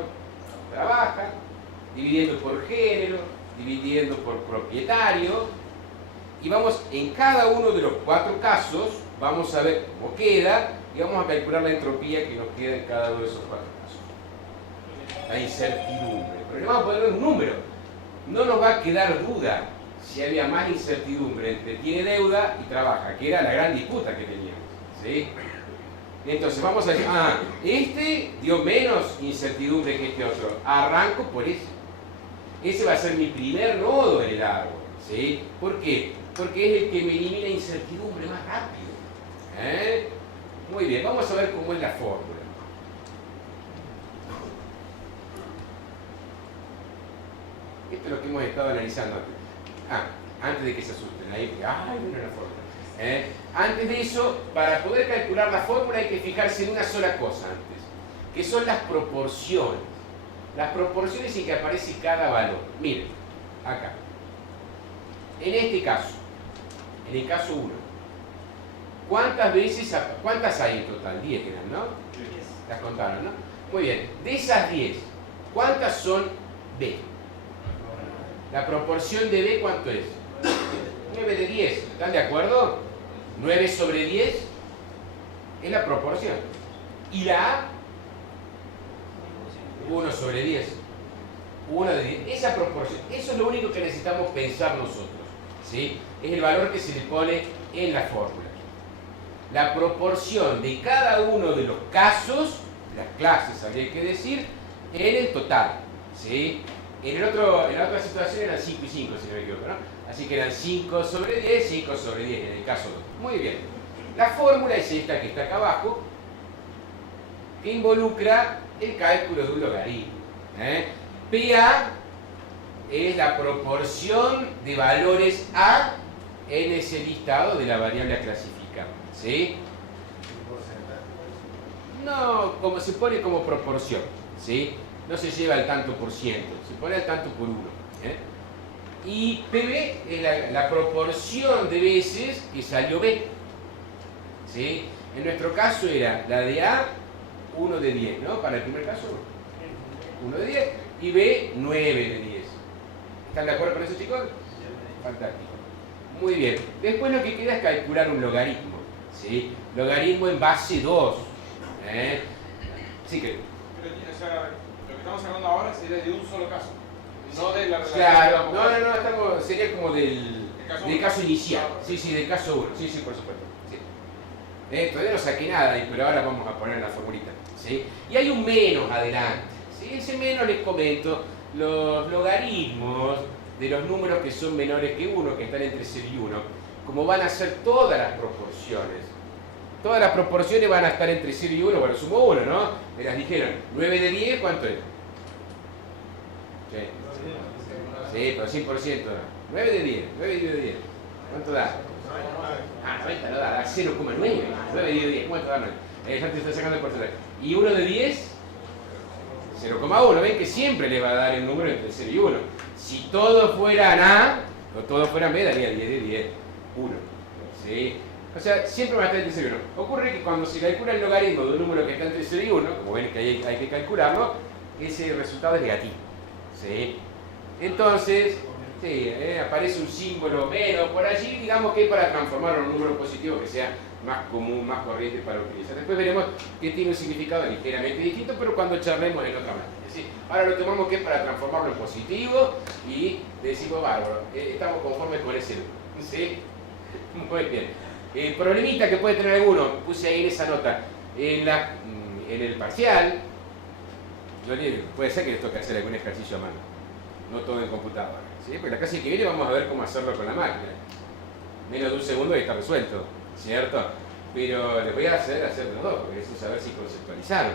trabaja, dividiendo por género, dividiendo por propietario. Y vamos, en cada uno de los 4 casos, vamos a ver cómo queda y vamos a calcular la entropía que nos queda en cada uno de esos 4 casos. La incertidumbre. Pero le vamos a poner un número. No nos va a quedar duda si había más incertidumbre entre tiene deuda y trabaja, que era la gran disputa que teníamos. ¿Sí? Entonces vamos a decir, este dio menos incertidumbre que este otro. Arranco por ese. Ese va a ser mi primer nodo en el árbol. ¿Sí? ¿Por qué? Porque es el que me elimina incertidumbre más rápido. Muy bien, vamos a ver cómo es la fórmula. Esto es lo que hemos estado analizando antes. Antes de que se asusten. Ahí, bueno, la fórmula. Antes de eso, para poder calcular la fórmula hay que fijarse en una sola cosa antes, que son las proporciones. Las proporciones en que aparece cada valor. Miren, acá. En este caso, en el caso 1, ¿cuántas hay en total? 10 eran, ¿no? 10. Las contaron, ¿no? Muy bien. De esas 10, ¿cuántas son B? La proporción de B, ¿cuánto es? 9 de 10. ¿Están de acuerdo? 9 sobre 10 es la proporción. Y la A, 1 sobre 10. 1 de 10. Esa proporción, eso es lo único que necesitamos pensar nosotros. ¿Sí? Es el valor que se le pone en la fórmula. La proporción de cada uno de los casos, las clases habría que decir, en el total. ¿Sí? En la otra situación eran 5 y 5, si no me equivoco, ¿no? Así que eran 5 sobre 10, 5 sobre 10 en el caso 2. Muy bien. La fórmula es esta que está acá abajo, que involucra el cálculo de un logaritmo. PA es la proporción de valores A en ese listado de la variable a clasificar. ¿Sí? No, como se pone como proporción. ¿Sí? No se lleva al tanto por ciento, se pone al tanto por 1. Y PB es la proporción de veces que salió B. ¿Sí? En nuestro caso era la de A, 1 de 10, ¿no? Para el primer caso, 1 de 10. Y B, 9 de 10. ¿Están de acuerdo con eso, chicos? Fantástico. Muy bien. Después lo que queda es calcular un logaritmo. ¿Sí? Logaritmo en base 2. Sí que... Pero, o sea, lo que estamos hablando ahora sería de un solo caso. No de la relación. Claro, sería como del caso inicial. Sí, del caso 1. Sí, por supuesto. Sí. Todavía no saqué nada, pero ahora vamos a poner la formulita. ¿Sí? Y hay un menos adelante. ¿Sí? Ese menos les comento, los logaritmos de los números que son menores que 1, que están entre 0 y 1, como van a ser todas las proporciones. Todas las proporciones van a estar entre 0 y 1, bueno, sumo 1, ¿no? Me las dijeron. 9 de 10, ¿cuánto es? Sí, pero 100%. 9 de 10, 9 de 10. ¿Cuánto da? 90 no da 0,9. 9 de 10, ¿cuánto da? Ya te estoy sacando el porcentaje. ¿Y 1 de 10? 0,1. Ven que siempre le va a dar el número entre 0 y 1. Si todos fueran A, o todos fueran B, daría 10 de 10. 1. ¿Sí? O sea, siempre va a estar entre 0 y 1. Ocurre que cuando se calcula el logaritmo de un número que está entre 0 y 1, como ven que hay que calcularlo, ese resultado es negativo. ¿Sí? Entonces, aparece un símbolo menos por allí, digamos que es para transformarlo en un número positivo que sea más común, más corriente para utilizar. Después veremos que tiene un significado ligeramente distinto, pero cuando charlemos en otra materia. ¿Sí? Ahora lo tomamos que es para transformarlo en positivo y decimos, bárbaro, estamos conformes con ese número. ¿Sí? Muy bien. Problemita que puede tener alguno, puse ahí en esa nota, en el parcial, puede ser que les toque hacer algún ejercicio a mano, no todo en computadora. ¿Sí? Porque la clase que viene vamos a ver cómo hacerlo con la máquina. Menos de un segundo y está resuelto, ¿cierto? Pero les voy a hacer los dos, porque eso es saber si conceptualizaron.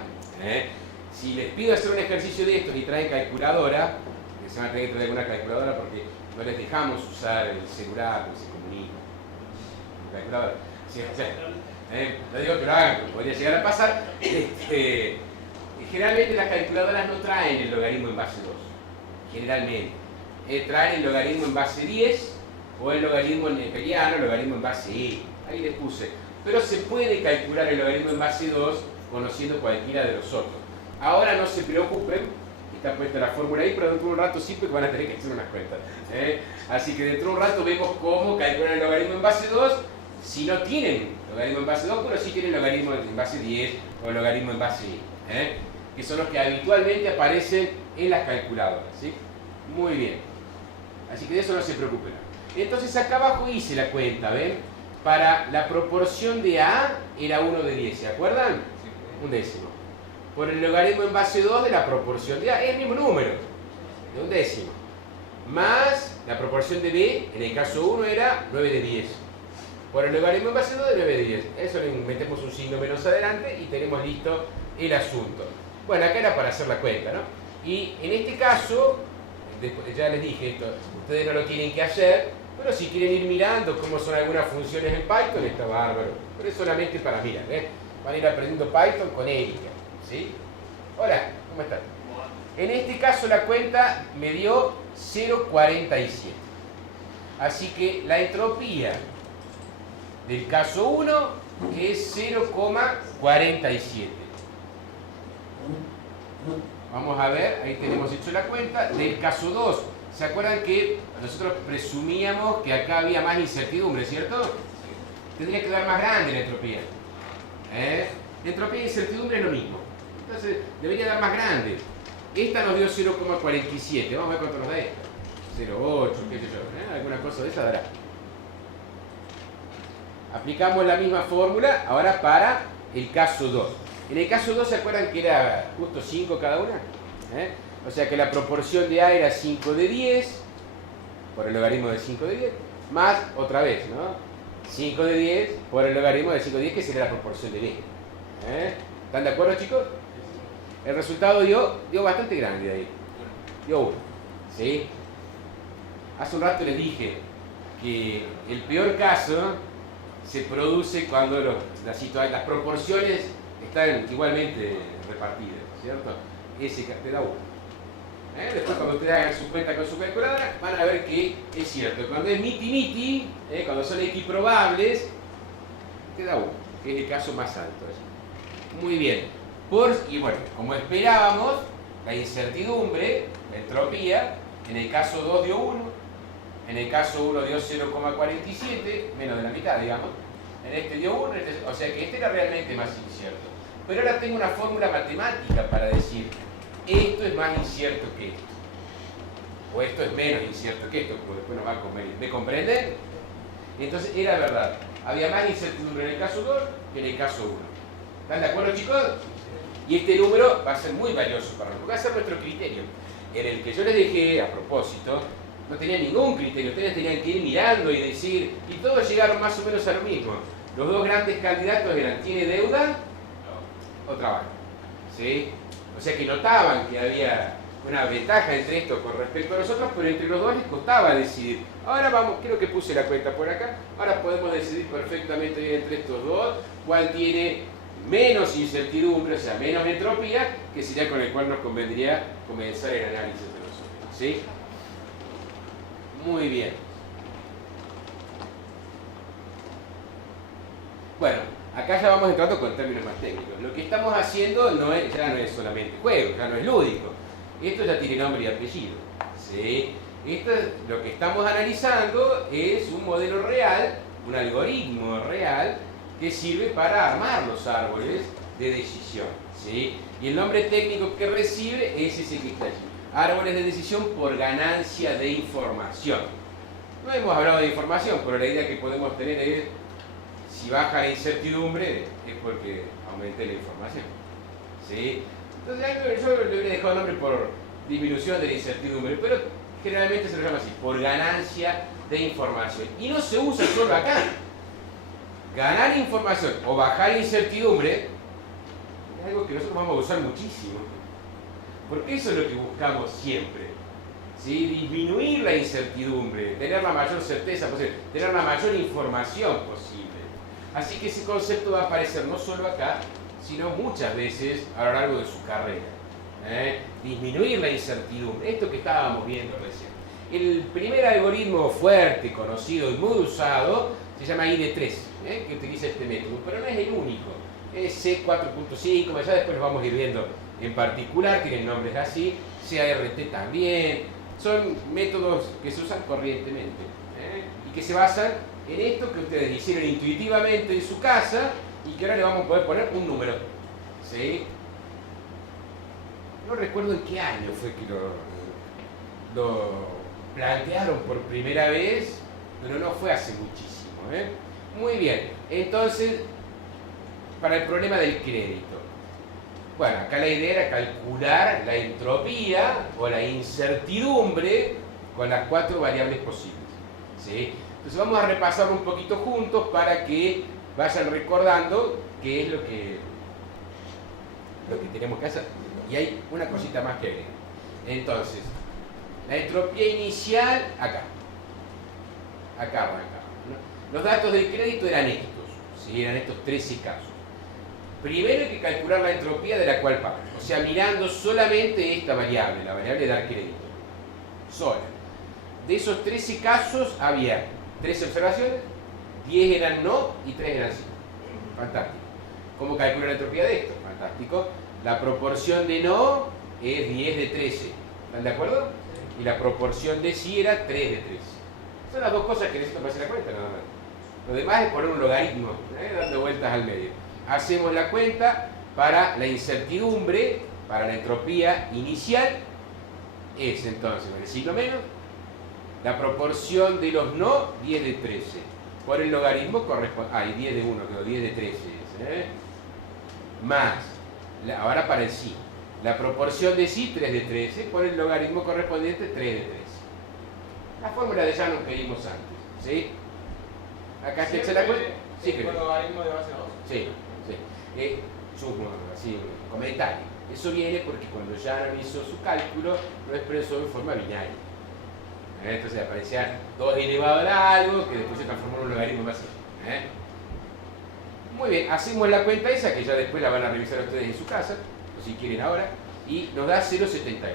Si les pido hacer un ejercicio de estos y traen calculadora, que se van a tener que traer alguna calculadora porque no les dejamos usar el celular, porque se comunica. Calculadora. Sí, no digo que lo hagan, podría llegar a pasar. Generalmente las calculadoras no traen el logaritmo en base 2. Generalmente. Traen el logaritmo en base 10 o el logaritmo neperiano, el logaritmo en base E. Ahí les puse. pero se puede calcular el logaritmo en base 2 conociendo cualquiera de los otros. Ahora no se preocupen, está puesta la fórmula ahí, pero dentro de un rato sí porque van a tener que hacer unas cuentas. Así que dentro de un rato vemos cómo calcular el logaritmo en base 2 si no tienen logaritmo en base 2, pero sí tienen logaritmo en base 10 o logaritmo en base I, que son los que habitualmente aparecen en las calculadoras. ¿Sí? Muy bien. Así que de eso no se preocupen. Entonces acá abajo hice la cuenta, ¿ven? Para la proporción de A era 1 de 10, ¿se acuerdan? Un décimo. Por el logaritmo en base 2 de la proporción de A, es el mismo número, de un décimo. Más la proporción de B, en el caso 1 era 9 de 10. Por el logaritmo en base 2 de 9 de 10. Eso le metemos un signo menos adelante y tenemos listo el asunto. Bueno, acá era para hacer la cuenta, ¿no? Y en este caso, ya les dije esto, ustedes no lo tienen que hacer, pero si quieren ir mirando cómo son algunas funciones en Python, está bárbaro. Pero es solamente para mirar, Van a ir aprendiendo Python con Erika, ¿sí? Hola, ¿cómo están? En este caso la cuenta me dio 0,47. Así que la entropía del caso 1 es 0,47. Vamos a ver, ahí tenemos hecho la cuenta. Del caso 2, ¿se acuerdan que nosotros presumíamos que acá había más incertidumbre, ¿cierto? Tendría que dar más grande la entropía. La entropía y incertidumbre es lo mismo. Entonces, debería dar más grande. Esta nos dio 0,47. Vamos a ver cuánto nos da esta. 0,8, qué sé yo. Alguna cosa de esa dará. Aplicamos la misma fórmula ahora para el caso 2. En el caso 2, ¿se acuerdan que era justo 5 cada una? O sea que la proporción de A era 5 de 10, por el logaritmo de 5 de 10, más otra vez, ¿no? 5 de 10 por el logaritmo de 5 de 10, que sería la proporción de B. ¿Están de acuerdo, chicos? El resultado dio bastante grande ahí. Dio 1. ¿Sí? Hace un rato les dije que el peor caso se produce cuando las proporciones están igualmente repartidas, ¿cierto? Ese te da 1. Después cuando ustedes hagan su cuenta con su calculadora van a ver que es cierto. Cuando es miti-miti, cuando son equiprobables, te da 1, que es el caso más alto. Muy bien. Y bueno, como esperábamos, la incertidumbre, la entropía, en el caso 2 dio 1, en el caso 1 dio 0,47, menos de la mitad, digamos. En este dio 1, o sea que este era realmente más incierto. Pero ahora tengo una fórmula matemática para decir, esto es más incierto que esto. O esto es menos incierto que esto, porque después nos va a convenir. ¿Me comprenden? Entonces era verdad. Había más incertidumbre en el caso 2 que en el caso 1. ¿Están de acuerdo, chicos? Y este número va a ser muy valioso para nosotros. Va a ser nuestro criterio. En el que yo les dejé, a propósito, no tenía ningún criterio. Ustedes tenían que ir mirando y decir, y todos llegaron más o menos a lo mismo. Los dos grandes candidatos eran, ¿tiene deuda o trabaja? ¿Sí? O sea que notaban que había una ventaja entre estos con respecto a los otros, pero entre los dos les costaba decidir. Ahora vamos, creo que puse la cuenta por acá, ahora podemos decidir perfectamente entre estos dos cuál tiene menos incertidumbre, o sea, menos entropía, que sería con el cual nos convendría comenzar el análisis de nosotros. ¿Sí? Muy bien. Bueno, acá ya vamos entrando con términos más técnicos. Lo que estamos haciendo ya no es solamente juego, ya no es lúdico. Esto ya tiene nombre y apellido. ¿Sí? Lo que estamos analizando es un modelo real, un algoritmo real, que sirve para armar los árboles de decisión. ¿Sí? Y el nombre técnico que recibe es ese que está allí. Árboles de decisión por ganancia de información. No hemos hablado de información, pero la idea que podemos tener es, si baja la incertidumbre, es porque aumente la información. ¿Sí? Entonces, yo le hubiera dejado el nombre por disminución de la incertidumbre, pero generalmente se lo llama así, por ganancia de información. Y no se usa solo acá. Ganar información o bajar incertidumbre es algo que nosotros vamos a usar muchísimo. Porque eso es lo que buscamos siempre. ¿Sí? Disminuir la incertidumbre, tener la mayor certeza posible, tener la mayor información posible. Así que ese concepto va a aparecer no solo acá, sino muchas veces a lo largo de su carrera. Disminuir la incertidumbre, esto que estábamos viendo recién. El primer algoritmo fuerte, conocido y muy usado se llama ID3, que utiliza este método, pero no es el único. Es C4.5, ya después lo vamos a ir viendo en particular, tienen nombres así, CART también, son métodos que se usan corrientemente y que se basan en esto que ustedes hicieron intuitivamente en su casa y que ahora le vamos a poder poner un número. ¿Sí? No recuerdo en qué año fue que lo plantearon por primera vez, pero no fue hace muchísimo. Muy bien, entonces, para el problema del crédito. Bueno, acá la idea era calcular la entropía o la incertidumbre con las 4 variables posibles. ¿Sí? Entonces vamos a repasar un poquito juntos para que vayan recordando qué es lo que tenemos que hacer. Y hay una cosita más que agregar. Entonces, la entropía inicial, acá. Acá, ¿no? Los datos del crédito eran estos. ¿Sí? Eran estos 13 casos. Primero hay que calcular la entropía de la cual parte. O sea, mirando solamente esta variable, la variable de dar crédito. Sola. De esos 13 casos había 13 observaciones, 10 eran no y 3 eran sí. Fantástico. ¿Cómo calcular la entropía de esto? Fantástico. La proporción de no es 10 de 13. ¿Están de acuerdo? Y la proporción de sí era 3 de 13. Son las dos cosas que necesito para hacer la cuenta, nada más. Lo demás es poner un logaritmo, dando vueltas al medio. Hacemos la cuenta para la incertidumbre, para la entropía inicial, es entonces, en el signo menos, la proporción de los no, 10 de 13. Por el logaritmo corresponde, y 10 de 1, quedó 10 de 13. Más, ahora para el sí, la proporción de sí, 3 de 13, por el logaritmo correspondiente, 3 de 13. La fórmula de Shannon que vimos antes, ¿sí? Acá se la cuenta. Sí, ¿Con logaritmo de base 2? Sí, sí. Así, un comentario. Eso viene porque cuando Shannon hizo su cálculo, lo expresó en forma binaria. Entonces aparecía 2 elevado a algo que después se transformó en un logaritmo vacío. Muy bien, hacemos la cuenta esa, que ya después la van a revisar ustedes en su casa, o si quieren ahora, y nos da 0,78.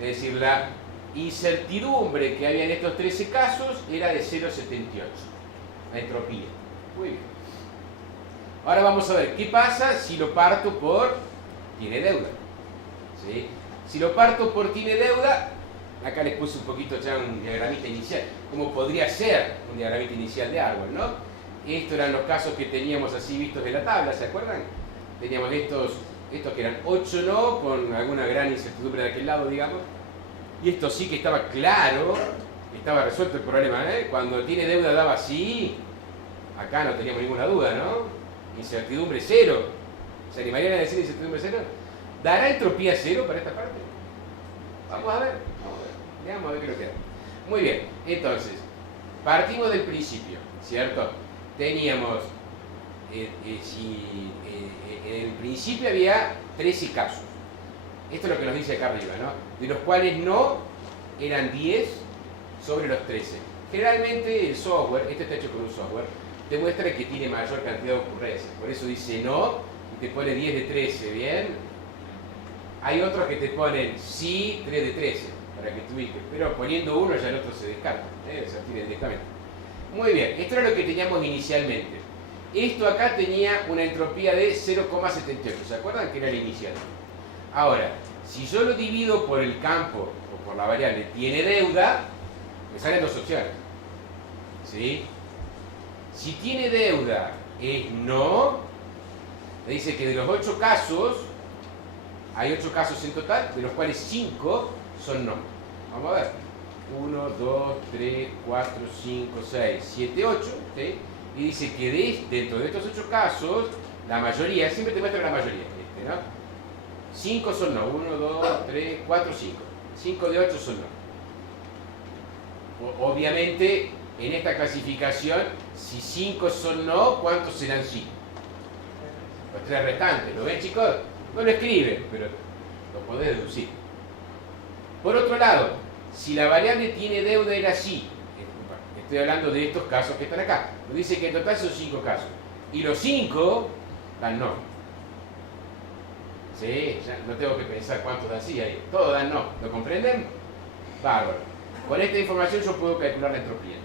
Es decir, la incertidumbre que había en estos 13 casos era de 0,78. La entropía. Muy bien. Ahora vamos a ver, ¿qué pasa si lo parto por tiene deuda? ¿Sí? Si lo parto por tiene deuda, acá les puse un poquito ya un diagramita inicial, como podría ser un diagramita inicial de árbol, ¿no? Estos eran los casos que teníamos así vistos de la tabla, ¿se acuerdan? Teníamos estos que eran 8 no, con alguna gran incertidumbre de aquel lado, digamos. Y esto sí que estaba claro, estaba resuelto el problema, Cuando tiene deuda daba sí, acá no teníamos ninguna duda, ¿no? Incertidumbre 0. ¿Se animarían a decir incertidumbre 0? ¿Dará entropía 0 para esta parte? Vamos a ver. Veamos a ver qué nos queda. Muy bien, entonces, partimos del principio, ¿cierto? Teníamos, en el principio había 13 casos. Esto es lo que nos dice acá arriba, ¿no? De los cuales no eran 10 sobre los 13. Generalmente el software, este está hecho con un software, te muestra que tiene mayor cantidad de ocurrencias. Por eso dice no y te pone 10 de 13, ¿bien? Hay otros que te ponen sí, 3 de 13, para que tú ubiques. Pero poniendo uno ya el otro se descarta, se tira directamente. Muy bien, esto era lo que teníamos inicialmente. Esto acá tenía una entropía de 0,78, ¿se acuerdan que era el inicial? Ahora, si yo lo divido por el campo o por la variable tiene deuda, me salen dos opciones. ¿Sí? Si tiene deuda es no, me dice que de los 8 casos, hay 8 casos en total, de los cuales 5 son no. Vamos a ver. 1, 2, 3, 4, 5, 6, 7, 8. ¿Sí? Y dice que dentro de estos 8 casos, la mayoría, siempre te muestra la mayoría, ¿no? 5 son no. 1, 2, 3, 4, 5. 5 de 8 son no. Obviamente, en esta clasificación, si 5 son no, ¿cuántos serán sí? Los 3 restantes. ¿Lo ven, chicos? No lo escriben, pero lo podés deducir. Por otro lado, si la variable tiene deuda era sí, estoy hablando de estos casos que están acá, nos dice que en total son 5 casos. Y los 5 dan no. Sí, ya no tengo que pensar cuántos dan sí ahí. Todos dan no. ¿Lo comprenden? Bárbaro. Con esta información yo puedo calcular la entropía.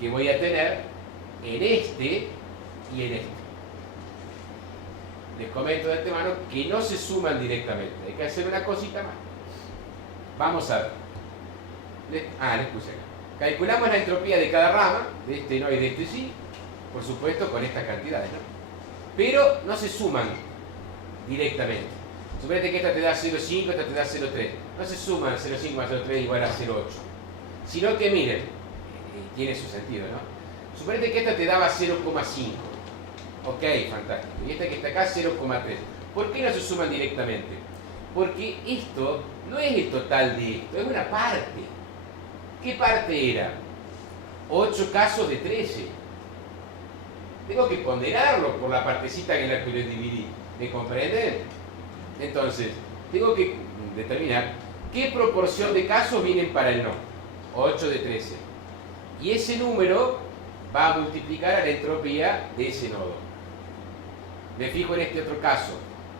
que voy a tener en este y en este. Les comento de antemano que no se suman directamente, hay que hacer una cosita más. Vamos a ver. Les puse acá. Calculamos la entropía de cada rama, de este no y de este sí, por supuesto con estas cantidades, ¿no? Pero no se suman directamente. Suponete que esta te da 0,5, esta te da 0,3. No se suman 0,5 más 0,3 igual a 0,8. Sino que miren, tiene su sentido, ¿no? Suponete que esta te daba 0,5. Ok, fantástico. Y esta que está acá 0,3. ¿Por qué no se suman directamente? Porque esto no es el total de esto, es una parte. ¿Qué parte era? 8 casos de 13. Tengo que ponderarlo por la partecita en la que lo dividí. ¿Me comprenden? Entonces, tengo que determinar qué proporción de casos vienen para el no. 8 de 13. Y ese número va a multiplicar a la entropía de ese nodo. Me fijo en este otro caso.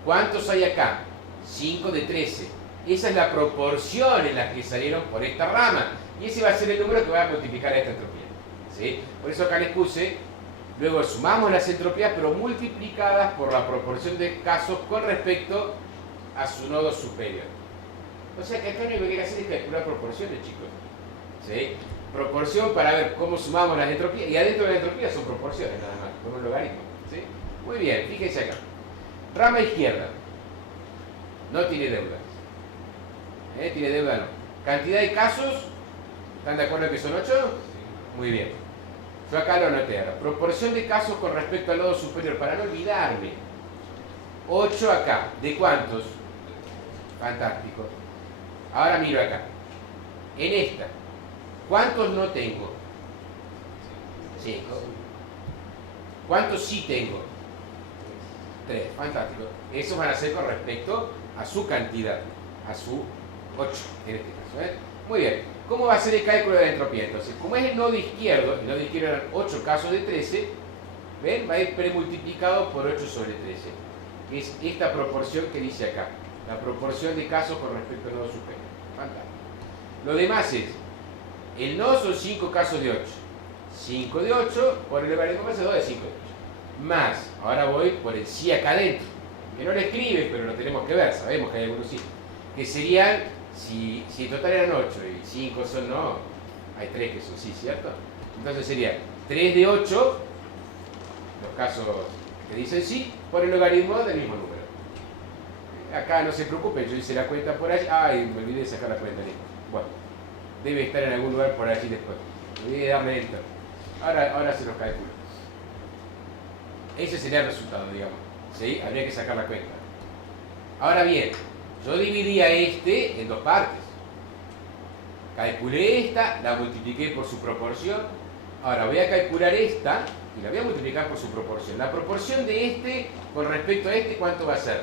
¿Cuántos hay acá? 5 de 13. Esa es la proporción en la que salieron por esta rama. Y ese va a ser el número que va a multiplicar a esta entropía. ¿Sí? Por eso acá les puse, luego sumamos las entropías, pero multiplicadas por la proporción de casos con respecto a su nodo superior. O sea que acá lo que hay que hacer es calcular proporciones, chicos. ¿Sí? Proporción para ver cómo sumamos las entropías. Y adentro de la entropía son proporciones nada más, con un logaritmo. ¿Sí? Muy bien, fíjense acá. Rama izquierda. No tiene deuda. ¿Tiene deuda? No. Cantidad de casos. ¿Están de acuerdo que son 8? Muy bien. Yo acá lo anoté ahora. Proporción de casos con respecto al nodo superior, para no olvidarme. 8 acá. ¿De cuántos? Fantástico. Ahora miro acá. En esta. ¿Cuántos no tengo? 5. ¿Cuántos sí tengo? 3. Fantástico. Esos van a ser con respecto a su cantidad. A su 8 en este caso. Muy bien. ¿Cómo va a ser el cálculo de la entropía? Entonces, como es el nodo izquierdo, el nodo izquierdo eran 8 casos de 13, ¿ven? Va a ir premultiplicado por 8 sobre 13. Es esta proporción que dice acá. La proporción de casos con respecto al nodo superior. Fantástico. Lo demás es, el nodo son 5 casos de 8. 5 de 8 por el logaritmo más 2 de 5 de 8. Más, ahora voy por el sí acá adentro. Que no lo escribe, pero lo tenemos que ver. Sabemos que hay algunos sí. Que serían... Si en total eran 8 y 5 son no, hay 3 que son sí, ¿cierto? Entonces sería 3 de 8, los casos que dicen sí, por el logaritmo del mismo número. Acá no se preocupen, yo hice la cuenta por allí. Ay, me olvidé de sacar la cuenta. Bueno, debe estar en algún lugar por allí después. Me olvidé de darle enter. Ahora se los calculo. Ese sería el resultado, digamos. ¿Sí? Habría que sacar la cuenta. Ahora bien, yo dividía este en dos partes. Calculé esta, la multipliqué por su proporción. Ahora voy a calcular esta y la voy a multiplicar por su proporción. La proporción de este con respecto a este, ¿cuánto va a ser?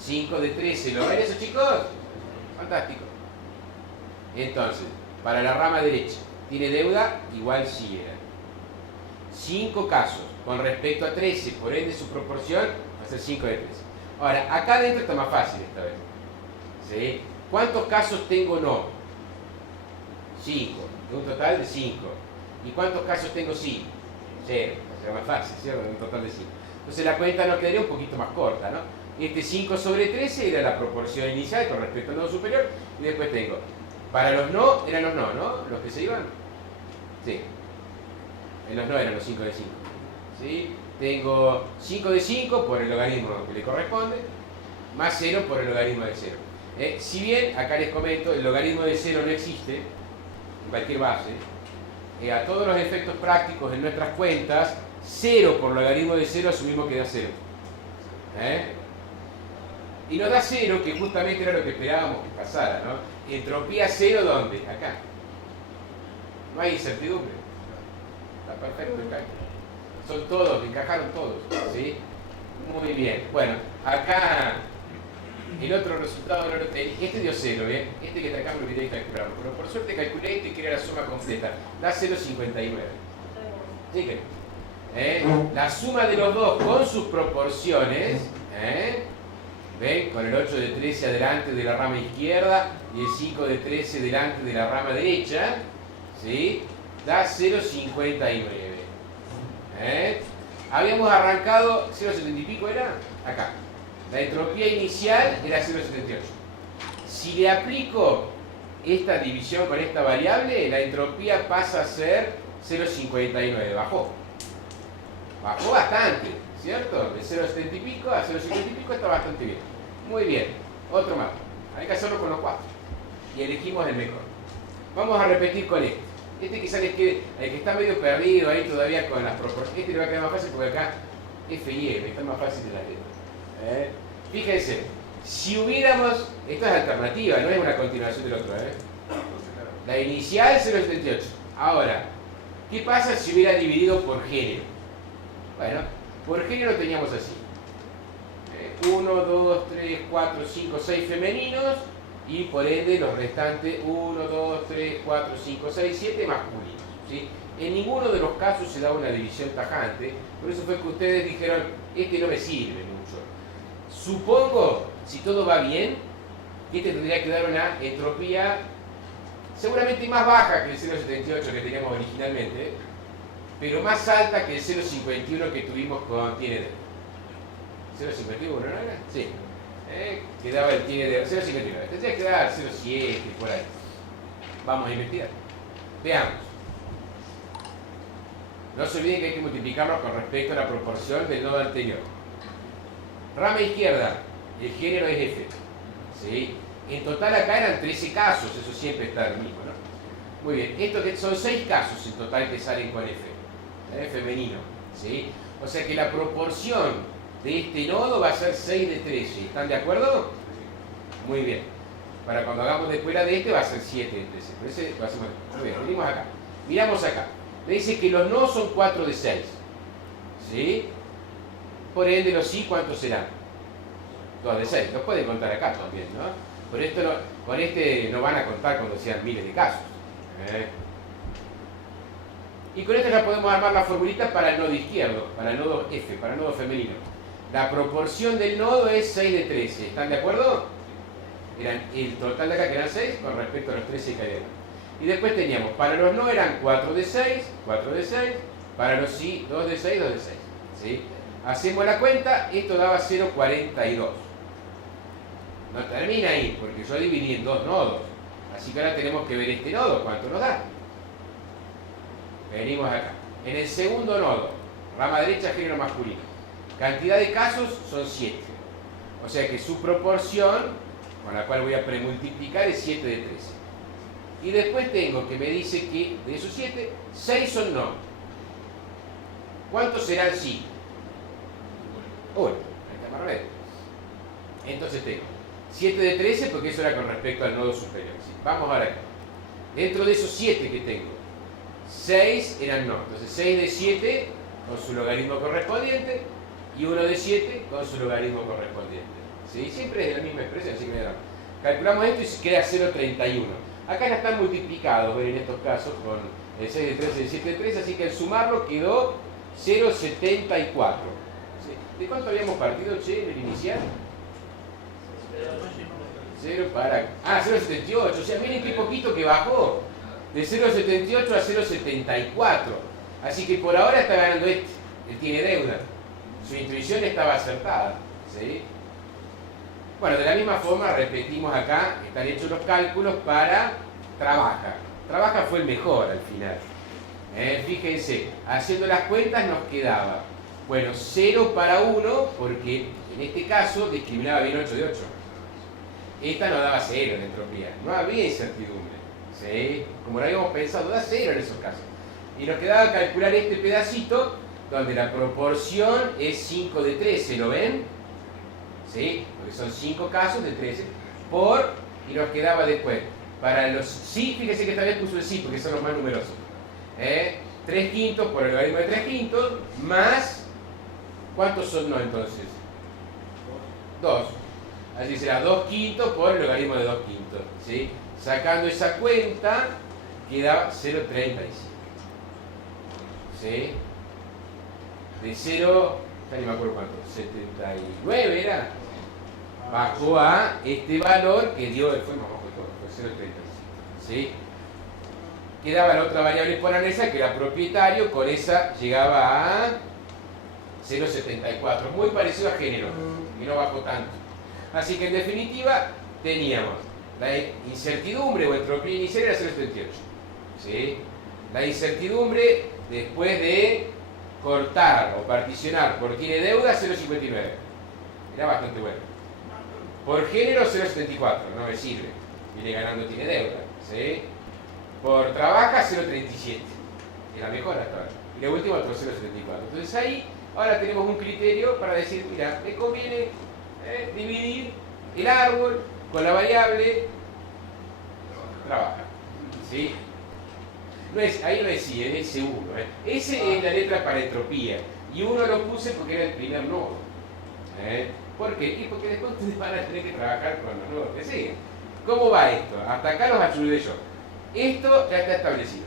5 de 13. ¿Lo ven eso, chicos? Fantástico. Entonces, para la rama derecha, ¿tiene deuda? Igual sí era. 5 casos con respecto a 13, por ende su proporción va a ser 5 de 13. Ahora, acá adentro está más fácil esta vez. ¿Sí? ¿Cuántos casos tengo no? 5. De un total de 5. ¿Y cuántos casos tengo sí? 0. O sea, más fácil, ¿cierto? De un total de 5. Entonces la cuenta nos quedaría un poquito más corta, ¿no? Este 5 sobre 13 era la proporción inicial con respecto al nodo superior. Y después tengo, para los no, eran los no, ¿no? Los que se iban. Sí. En los no eran los 5 de 5. ¿Sí? Tengo 5 de 5 por el logaritmo que le corresponde, más 0 por el logaritmo de 0. Si bien, acá les comento, el logaritmo de 0 no existe en cualquier base, a todos los efectos prácticos en nuestras cuentas, 0 por logaritmo de 0 asumimos que da 0. Y nos da 0, que justamente era lo que esperábamos que pasara, ¿no? Entropía 0, ¿dónde? Acá. No hay incertidumbre. Está perfecto el cálculo. Son todos, encajaron todos, ¿sí? Muy bien. Bueno, acá el otro resultado, este dio 0, ¿eh? Este que está acá me olvidé de calcularlo, pero por suerte calculé este que era la suma completa. Da 0,59. ¿Sí que? La suma de los dos con sus proporciones, ¿ven? Con el 8 de 13 adelante de la rama izquierda y el 5 de 13 delante de la rama derecha, ¿sí? da 0,59. Habíamos arrancado, 0,70 y pico era, acá. La entropía inicial era 0,78. Si le aplico esta división con esta variable, la entropía pasa a ser 0,59. Bajó. Bajó bastante, ¿cierto? De 0,70 y pico a 0,50 y pico está bastante bien. Muy bien. Otro más. Hay que hacerlo con los 4. Y elegimos el mejor. Vamos a repetir con este. Este quizás el que está medio perdido ahí todavía con las proporciones. Este le va a quedar más fácil porque acá F y E están más fáciles de la letra. Fíjense, si hubiéramos, esto es alternativa, no es una continuación del otro. La inicial 0,78. Ahora, ¿qué pasa si hubiera dividido por género? Bueno, por género teníamos así. 1, 2, 3, 4, 5, 6 femeninos. Y por ende los restantes 1, 2, 3, 4, 5, 6, 7 masculinos. ¿Sí? En ninguno de los casos se da una división tajante, por eso fue que ustedes dijeron, este no me sirve mucho. Supongo, si todo va bien, que este tendría que dar una entropía seguramente más baja que el 0,78 que teníamos originalmente, pero más alta que el 0,51 que tuvimos con TND. 0,51, ¿no era? Sí. Quedaba el tiene de 0,59. Tendría que dar 0,7 por ahí. Vamos a investigar. Veamos. No se olviden que hay que multiplicarlo con respecto a la proporción del nodo anterior. Rama izquierda, el género es F. ¿Sí? En total acá eran 13 casos, eso siempre está el mismo, ¿no? Muy bien, estos son 6 casos en total que salen con F. Femenino. ¿Sí? O sea que la proporción de este nodo va a ser 6 de 13. ¿Están de acuerdo? Muy bien. Para cuando hagamos después la de este va a ser 7 de 13. Por ese lo hacemos. Muy bien, venimos acá. Miramos acá. Le dice que los no son 4 de 6. ¿Sí? Por ende los sí, ¿cuántos serán? 2 de 6. Los pueden contar acá también, ¿no? Por esto con este no van a contar cuando sean miles de casos. Y con esto ya podemos armar la formulita para el nodo izquierdo, para el nodo F, para el nodo femenino. La proporción del nodo es 6 de 13. ¿Están de acuerdo? Eran el total de acá que eran 6 con respecto a los 13 que había. Y después teníamos, para los no eran 4 de 6, 4 de 6, para los sí 2 de 6, 2 de 6. ¿Sí? Hacemos la cuenta, esto daba 0,42. No termina ahí, porque yo dividí en 2 nodos. Así que ahora tenemos que ver este nodo, ¿cuánto nos da? Venimos acá. En el segundo nodo, rama derecha, género masculino. Cantidad de casos son 7. O sea que su proporción, con la cual voy a premultiplicar, es 7 de 13. Y después tengo que me dice que de esos 7, 6 son no. ¿Cuántos serán sí? 1. Entonces tengo 7 de 13 porque eso era con respecto al nodo superior. ¿Sí? Vamos ahora acá. Dentro de esos 7 que tengo, 6 eran no. Entonces 6 de 7 con su logaritmo correspondiente y 1 de 7 con su logaritmo correspondiente. ¿Sí? Siempre es la misma expresión, así que calculamos esto y queda 0,31. Acá ya están multiplicados en estos casos con el 6 de 13 y el 7 de 13, así que al sumarlo quedó 0,74. ¿Sí? ¿De cuánto habíamos partido, che, en el inicial? 0 para... Ah, 0,78. O sea, miren qué poquito que bajó. De 0,78 a 0,74. Así que por ahora está ganando este. Él tiene deuda. Su intuición estaba acertada. ¿Sí? Bueno, de la misma forma repetimos acá, están hechos los cálculos para trabaja. Trabaja fue el mejor al final. Fíjense, haciendo las cuentas nos quedaba, bueno, 0 para 1, porque en este caso discriminaba bien 8 de 8. Esta no daba 0 en entropía, no había incertidumbre. ¿Sí? Como lo habíamos pensado, da 0 en esos casos. Y nos quedaba calcular este pedacito, donde la proporción es 5 de 13, ¿lo ven? ¿Sí? Porque son 5 casos de 13 por, y nos quedaba después. Para los sí, fíjense que esta vez puso el sí, porque son los más numerosos. 3 quintos por el logaritmo de 3 quintos, más, ¿cuántos son no entonces? 2. Así será 2 quintos por el logaritmo de 2 quintos. ¿Sí? Sacando esa cuenta, queda 0,35. ¿Sí? De 0, ya ni me acuerdo cuánto, 79 era. Bajó a este valor que dio, fue más bajo de todo, fue 0,35. ¿Sí? quedaba la otra variable por analizar, que era propietario, con esa llegaba a 0,74, muy parecido a género, y no bajó tanto. Así que en definitiva teníamos la incertidumbre o entropía inicial era 0,78. ¿Sí? La incertidumbre después de cortar o particionar por tiene deuda 0,59. Era bastante bueno. Por género 0,74, no me sirve. Viene ganando tiene deuda. ¿Sí? Por trabaja 0,37. Era mejor hasta ahora. Y la última otro 0,74. Entonces ahí ahora tenemos un criterio para decir, mira, me conviene dividir el árbol con la variable trabaja. ¿Sí? No es, ahí no es sí, es S1. S es la letra para entropía. Y uno lo puse porque era el primer nodo. ¿Por qué? Y porque después ustedes van a tener que trabajar con los nodos que siguen. ¿Cómo va esto? Hasta acá los ayudé yo. Esto ya está establecido.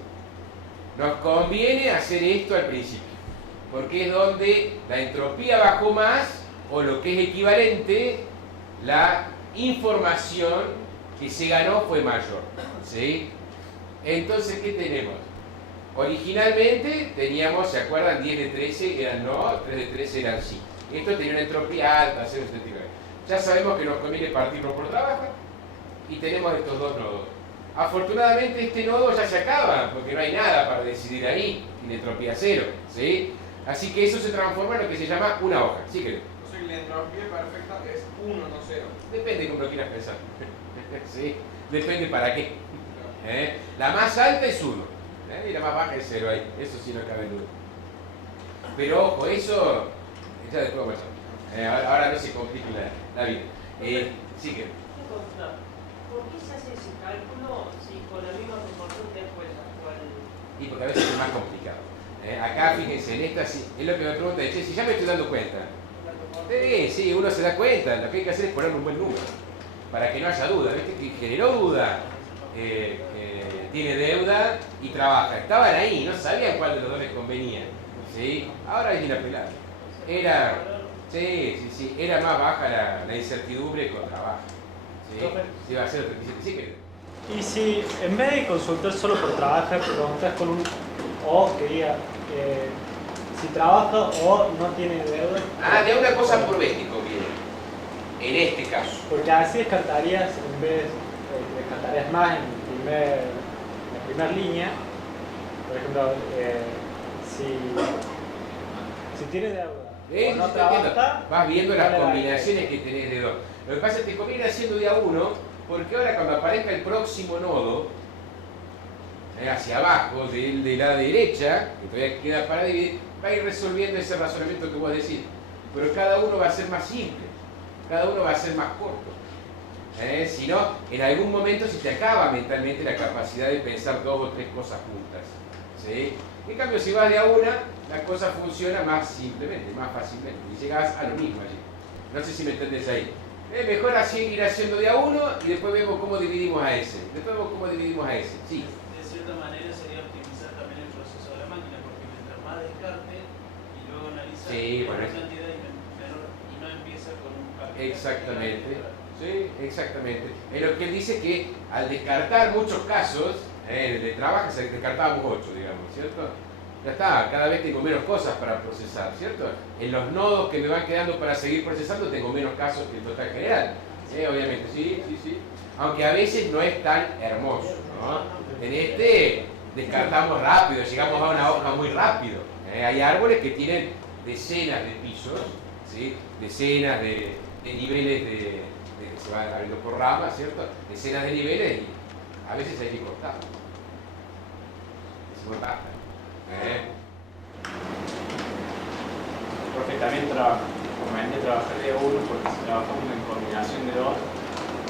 Nos conviene hacer esto al principio, porque es donde la entropía bajó más, o lo que es equivalente, la información que se ganó fue mayor. ¿Sí? Entonces, ¿qué tenemos? Originalmente teníamos, ¿se acuerdan? 10 de 13 eran no, 3 de 13 eran sí. Esto tenía una entropía alta, 0,79. Ya sabemos que nos conviene partirlo por trabajo y tenemos estos dos nodos. Afortunadamente este nodo ya se acaba, porque no hay nada para decidir ahí, tiene entropía 0. ¿Sí? Así que eso se transforma en lo que se llama una hoja. ¿Sí, creo? O sea que la entropía perfecta es 1, no 0. Depende de cómo lo quieras pensar. ¿Sí? Depende para qué. La más alta es 1 y la más baja es 0 ahí. Eso sí no cabe duda. Pero ojo, eso ya después vamos a ver. Ahora no se complique la vida. Sí que. ¿Por qué se hace ese cálculo si con la misma proporción después actual? Y porque a veces es más complicado. Acá fíjense, en esta es lo que me pregunta, si ya me estoy dando cuenta. Sí, uno se da cuenta, lo que hay que hacer es poner un buen número, para que no haya duda. ¿Viste? Que generó duda, tiene deuda y trabaja. Estaban ahí, no sabían cuál de los dos les convenía. ¿Sí? Ahora es inapelable. Era más baja la incertidumbre con trabajo. ¿Sí? Va a ser 37. Sí, que... Y si en vez de consultar solo por trabajar, preguntas con un O que diga si trabaja o no tiene deuda. De una cosa por vez que conviene. En este caso. Porque así descartarías, en vez descartarías más en la primera línea. Por ejemplo, si tiene deuda o no trabaja, vas viendo las combinaciones que tenés de dos. Lo que pasa es que te conviene haciendo de a uno, porque ahora cuando aparezca el próximo nodo, hacia abajo, de la derecha, que todavía queda para dividir, va a ir resolviendo ese razonamiento que vos decís. Pero cada uno va a ser más simple, cada uno va a ser más corto. Si no, en algún momento se te acaba mentalmente la capacidad de pensar 2 o 3 cosas juntas. ¿Sí? En cambio, si vas de a una, la cosa funciona más simplemente, más fácilmente, y llegas a lo mismo allí. No sé si me entendés ahí. Mejor así ir haciendo de a uno y después vemos cómo dividimos a ese. Sí. De cierta manera sería optimizar también el proceso de la máquina, porque mientras más descarte y luego analiza mayor cantidad y no empieza con un parque. Exactamente. Sí, exactamente. Es lo que él dice, que al descartar muchos casos, de trabajo se descartábamos 8, digamos, ¿cierto? Ya está, cada vez tengo menos cosas para procesar, ¿cierto? En los nodos que me van quedando para seguir procesando tengo menos casos que el total general. Obviamente, sí. Aunque a veces no es tan hermoso, ¿no? En este descartamos rápido, llegamos a una hoja muy rápido. Hay árboles que tienen decenas de pisos, ¿sí? Decenas de niveles que se van abriendo por ramas, ¿cierto? Decenas de niveles y a veces hay que cortar. Es muy baja. Profe, también conveniente trabajar de uno, porque si trabajamos en combinación de dos,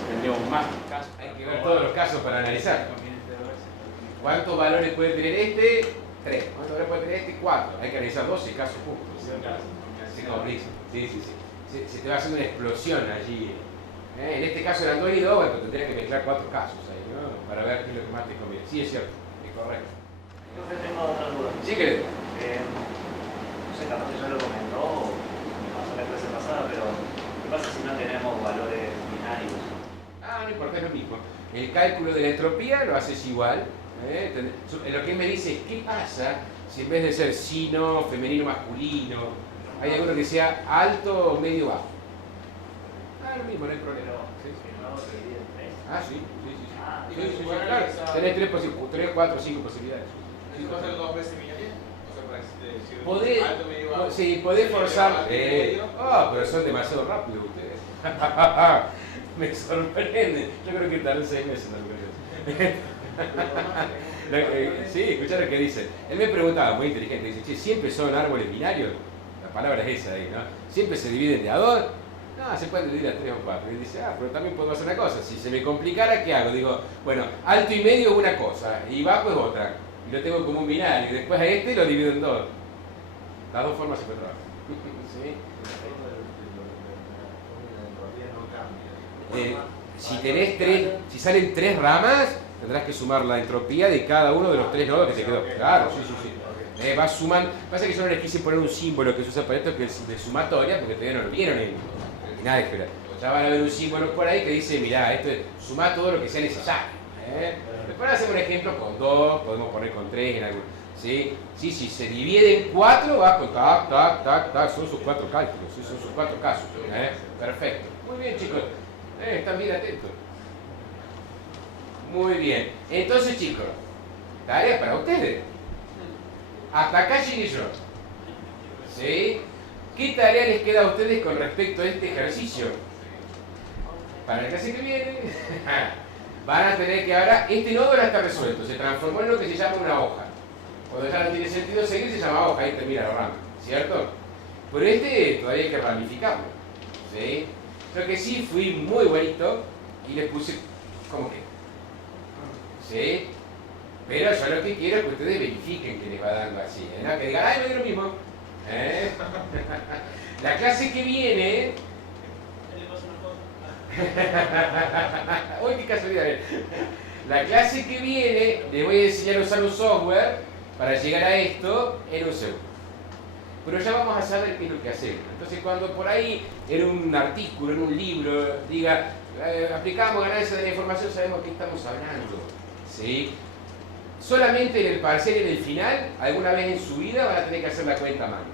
tendríamos más casos. Hay que ver todos los casos para analizar. ¿Cuántos valores puede tener este? 3. ¿Cuántos valores puede tener este? 4. Hay que analizar 12 casos juntos. Sí. Se te va haciendo una explosión allí. En este caso eran 2 y 2, bueno, tendrías que mezclar 4 casos ahí, ¿no? Para ver qué es lo que más te conviene. Sí, es cierto, es correcto. Entonces tengo otra duda. Sí, querido. No sé, capaz que ya lo comentó o me pasó la clase pasada, pero ¿qué pasa si no tenemos valores binarios? No importa, es lo mismo. El cálculo de la entropía lo haces igual, Lo que él me dice es, ¿qué pasa si en vez de ser sino, femenino, masculino, hay alguno que sea alto o medio bajo? Lo mismo, no hay problema. Sí. Sí, claro. Tenés 3, 4, 5 posibilidades. ¿Y tú haces 2 veces minoría? O sea, para Podés, alto, medio, bajo. sí, podés forzar. Medio. Pero son demasiado rápidos ustedes. Me sorprende. Yo creo que tardan 6 meses en la sí, escuchá lo que dice. Él me preguntaba, muy inteligente, dice, che, ¿siempre son árboles binarios? La palabra es esa ahí, ¿no? ¿Siempre se dividen de a 2? No, se pueden dividir a 3 o 4. Y él dice, pero también puedo hacer una cosa. Si se me complicara, ¿qué hago? Digo, bueno, alto y medio es una cosa, y bajo es otra. Y lo tengo como un binario, y después a este lo divido en 2. Las dos formas se pueden trabajar. ¿Sí? Si tenés 3, si salen 3 ramas, tendrás que sumar la entropía de cada uno de los 3 nodos que te quedó. Claro, sí. Vas sumando. Pasa que yo no les quise poner un símbolo que se usa para esto, que es de sumatoria, porque todavía no lo vieron en nada de esperar. Ya van a ver un símbolo por ahí que dice, mirá, esto es sumar todo lo que sea necesario. Después hacemos un ejemplo con 2, podemos poner con 3 en algún. ¿Sí? Si se divide en 4, va con tac, son sus 4 cálculos, ¿sí? Son sus 4 casos. Perfecto. Muy bien, chicos. Están bien atentos. Muy bien. Entonces, chicos, tarea para ustedes. Hasta acá llegué yo. ¿Sí? ¿Qué tarea les queda a ustedes con respecto a este ejercicio? Para la clase que viene, van a tener que ahora, este nodo ya está resuelto, se transformó en lo que se llama una hoja. Cuando ya no tiene sentido seguir, se llama hoja, ahí termina la rama, ¿cierto? Pero este todavía hay que ramificarlo. ¿Sí? Lo que sí fui muy bonito y les puse como que. ¿Sí? Pero yo lo que quiero es que ustedes verifiquen que les va dando así. ¿No? Que digan, me dio lo mismo. La clase que viene. Uy, qué casualidad. La clase que viene les voy a enseñar a usar un software para llegar a esto en un segundo. Pero ya vamos a saber qué es lo que hacemos. Entonces, cuando por ahí en un artículo, en un libro, diga aplicamos ganancia de la información, sabemos qué estamos hablando. ¿Sí? Solamente en el parcial y en el final, alguna vez en su vida van a tener que hacer la cuenta a mano.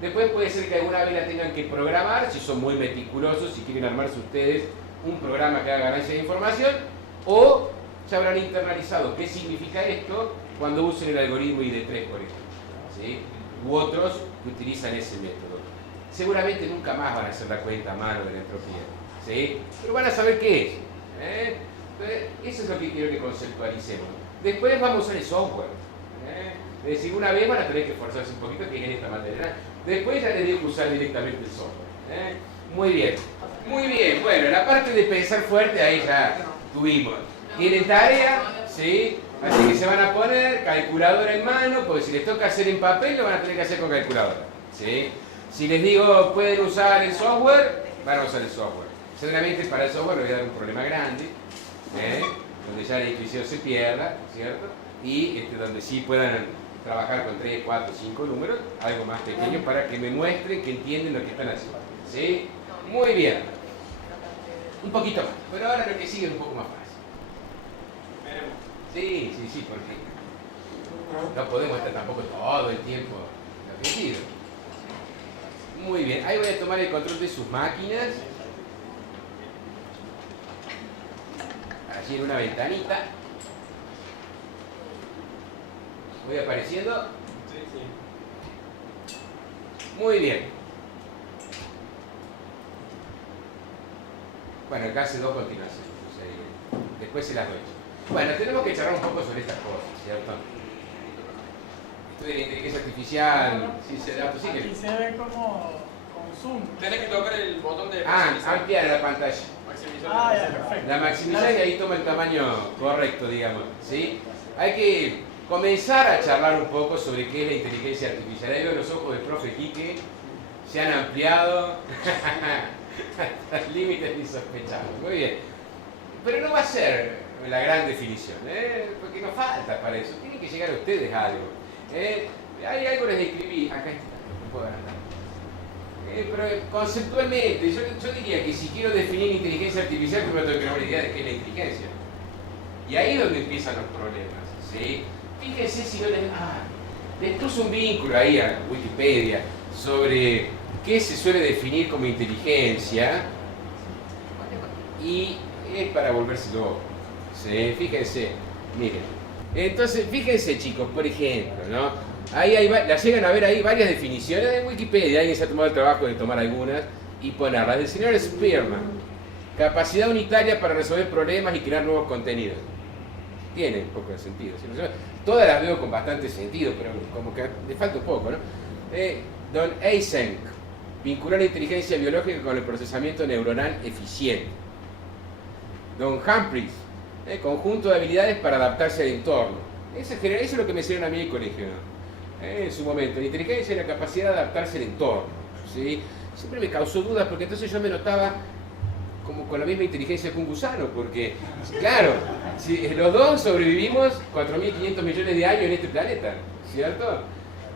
Después puede ser que alguna vez la tengan que programar, si son muy meticulosos, si quieren armarse ustedes un programa que haga ganancia de información, o ya habrán internalizado qué significa esto cuando usen el algoritmo ID3, por ejemplo. ¿Sí? U otros que utilizan ese método. Seguramente nunca más van a hacer la cuenta a mano de la entropía. ¿Sí? Pero van a saber qué es. Entonces, eso es lo que quiero que conceptualicemos. Después vamos a usar el software. Es decir, una vez van a tener que esforzarse un poquito, que es en esta materia. Después ya les dejo usar directamente el software. Muy bien. Muy bien. Bueno, la parte de pensar fuerte ahí ya tuvimos. ¿Tienen tarea? ¿Sí? Así que se van a poner calculadora en mano, porque si les toca hacer en papel, lo van a tener que hacer con calculadora. ¿Sí? Si les digo, pueden usar el software, van a usar el software. Seguramente para el software les voy a dar un problema grande, donde ya la intuición se pierda, ¿cierto? Y donde sí puedan trabajar con 3, 4, 5 números, algo más pequeño, para que me muestren que entienden lo que están haciendo. ¿Sí? Muy bien. Un poquito más, pero ahora lo que sigue es un poco más fácil. Sí, porque no podemos estar tampoco todo el tiempo repetido. Muy bien, ahí voy a tomar el control de sus máquinas. Allí en una ventanita. ¿Voy apareciendo? Sí. Muy bien. Bueno, acá hace 2 continuaciones. Después se las doy. Bueno, tenemos que charlar un poco sobre estas cosas, ¿cierto? Esto de la inteligencia artificial, Aquí se ve como con zoom. Tenés que tocar el botón de ampliar la pantalla. Ya, perfecto. La maximizar y ahí toma el tamaño correcto, digamos, ¿sí? Hay que comenzar a charlar un poco sobre qué es la inteligencia artificial. Ahí veo los ojos del profe Quique, se han ampliado hasta límites insospechados. Muy bien. Pero no va a ser la gran definición, porque nos falta para eso. Tienen que llegar a ustedes a algo. Hay algo que les describí, acá está, no puedo agrandar. Pero conceptualmente, yo diría que si quiero definir inteligencia artificial, primero tengo que tener una idea de qué es la inteligencia. Y ahí es donde empiezan los problemas, ¿sí? Fíjense si no les... les puse un vínculo ahí a Wikipedia sobre qué se suele definir como inteligencia y es para volverse loco, ¿sí? Fíjense, miren. Entonces, fíjense chicos, por ejemplo, ¿no? Ahí la llegan a ver ahí varias definiciones de Wikipedia, alguien se ha tomado el trabajo de tomar algunas y ponerlas. Del señor Spearman, capacidad unitaria para resolver problemas y crear nuevos contenidos. Tiene un poco de sentido. Todas las veo con bastante sentido, pero como que le falta un poco, ¿no? Don Eysenck, vincular la inteligencia biológica con el procesamiento neuronal eficiente. Don Humphreys, conjunto de habilidades para adaptarse al entorno. Eso es lo que me enseñaron a mí en el colegio, ¿no? En su momento. La inteligencia es la capacidad de adaptarse al entorno, ¿sí? Siempre me causó dudas porque entonces yo me notaba como con la misma inteligencia que un gusano, porque, claro, si los dos sobrevivimos 4.500 millones de años en este planeta, ¿cierto?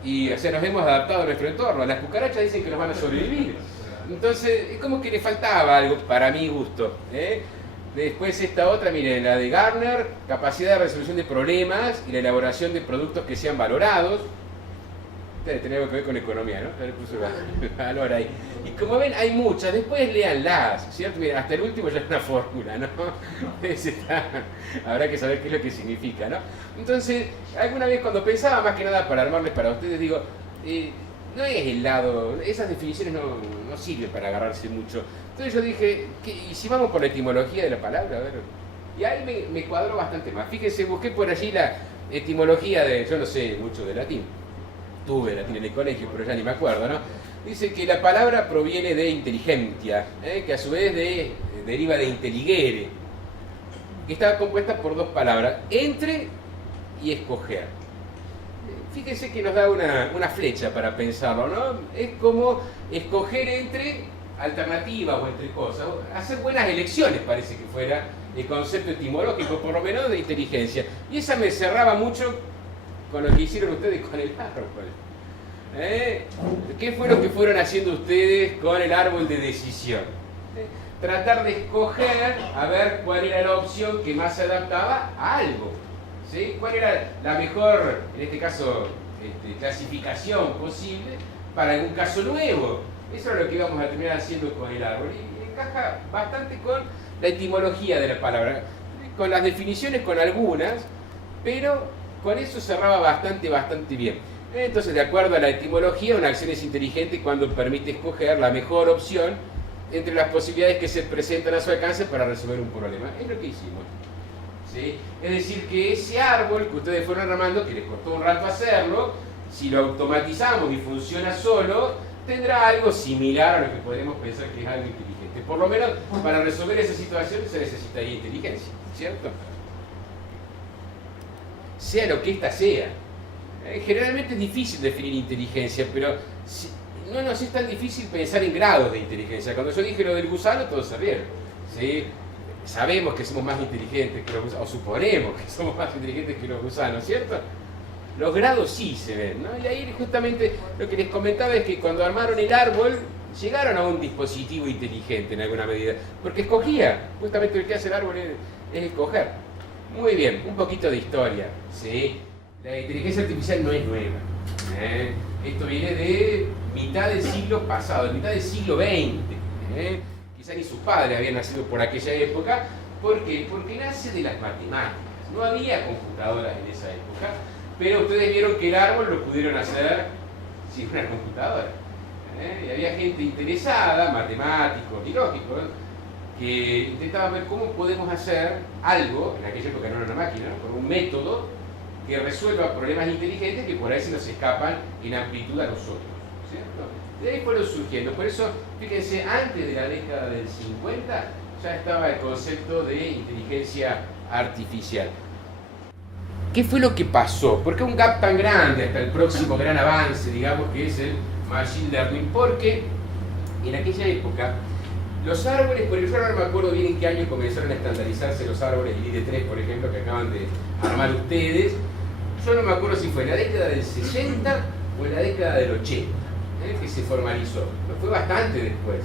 Y, o sea, nos hemos adaptado a nuestro entorno. Las cucarachas dicen que nos van a sobrevivir. Entonces, es como que le faltaba algo para mi gusto, ¿eh? Después esta otra, miren, la de Gardner, capacidad de resolución de problemas y la elaboración de productos que sean valorados. Tiene algo que ver con economía, ¿no? Ya le puse valor ahí. Y como ven, hay muchas, después léanlas, ¿cierto? Miren, hasta el último ya es una fórmula, ¿no? Habrá que saber qué es lo que significa, ¿no? Entonces, alguna vez cuando pensaba, más que nada para armarles para ustedes, digo, no es el lado, esas definiciones no sirven para agarrarse mucho. Entonces yo dije, ¿y si vamos por la etimología de la palabra? A ver. Y ahí me cuadró bastante más. Fíjense, busqué por allí la etimología de, yo no sé mucho de latín. Tuve latín en el colegio, pero ya ni me acuerdo, ¿no? Dice que la palabra proviene de inteligentia, que a su vez deriva de intelligere, que estaba compuesta por dos palabras, entre y escoger. Fíjense que nos da una flecha para pensarlo, ¿no? Es como escoger entre alternativas o entre cosas, hacer buenas elecciones parece que fuera el concepto etimológico, por lo menos de inteligencia. Y esa me cerraba mucho con lo que hicieron ustedes con el árbol. ¿Qué fue lo que fueron haciendo ustedes con el árbol de decisión? Tratar de escoger a ver cuál era la opción que más se adaptaba a algo, ¿sí? ¿Cuál era la mejor, en este caso, clasificación posible para algún caso nuevo? Eso es lo que íbamos a terminar haciendo con el árbol. Y encaja bastante con la etimología de la palabra, con las definiciones, con algunas, pero con eso cerraba bastante bien. Entonces, de acuerdo a la etimología, una acción es inteligente cuando permite escoger la mejor opción entre las posibilidades que se presentan a su alcance para resolver un problema. Es lo que hicimos, ¿sí? Es decir, que ese árbol que ustedes fueron armando, que les costó un rato hacerlo, si lo automatizamos y funciona solo, tendrá algo similar a lo que podemos pensar que es algo inteligente. Por lo menos, para resolver esa situación se necesitaría inteligencia, ¿cierto? Sea lo que ésta sea. Generalmente es difícil definir inteligencia, pero no nos es tan difícil pensar en grados de inteligencia. Cuando yo dije lo del gusano, todos se rieron, ¿sí? Sabemos que somos más inteligentes que los gusanos, o suponemos que somos más inteligentes que los gusanos, ¿cierto? Los grados sí se ven, ¿no? Y ahí justamente lo que les comentaba es que cuando armaron el árbol, llegaron a un dispositivo inteligente en alguna medida, porque escogía, justamente lo que hace el árbol es escoger. Muy bien, un poquito de historia, ¿sí? La inteligencia artificial no es nueva, Esto viene de mitad del siglo pasado, de mitad del siglo XX, Quizá ni sus padres habían nacido por aquella época. ¿Por qué? Porque nace de las matemáticas. No había computadoras en esa época, pero ustedes vieron que el árbol lo pudieron hacer sin una computadora. Y había gente interesada, matemáticos y lógicos, que intentaban ver cómo podemos hacer algo, en aquella época no era una máquina, con un método que resuelva problemas inteligentes que por ahí se nos escapan en amplitud a nosotros, ¿cierto? De ahí fueron surgiendo. Por eso, fíjense, antes de la década del 50 ya estaba el concepto de inteligencia artificial. ¿Qué fue lo que pasó? ¿Por qué un gap tan grande hasta el próximo gran avance, digamos, que es el Machine Learning? Porque en aquella época los árboles, por ejemplo, no me acuerdo bien en qué año comenzaron a estandarizarse los árboles, el ID3, por ejemplo, que acaban de armar ustedes. Yo no me acuerdo si fue en la década del 60 o en la década del 80, que se formalizó. Fue bastante después,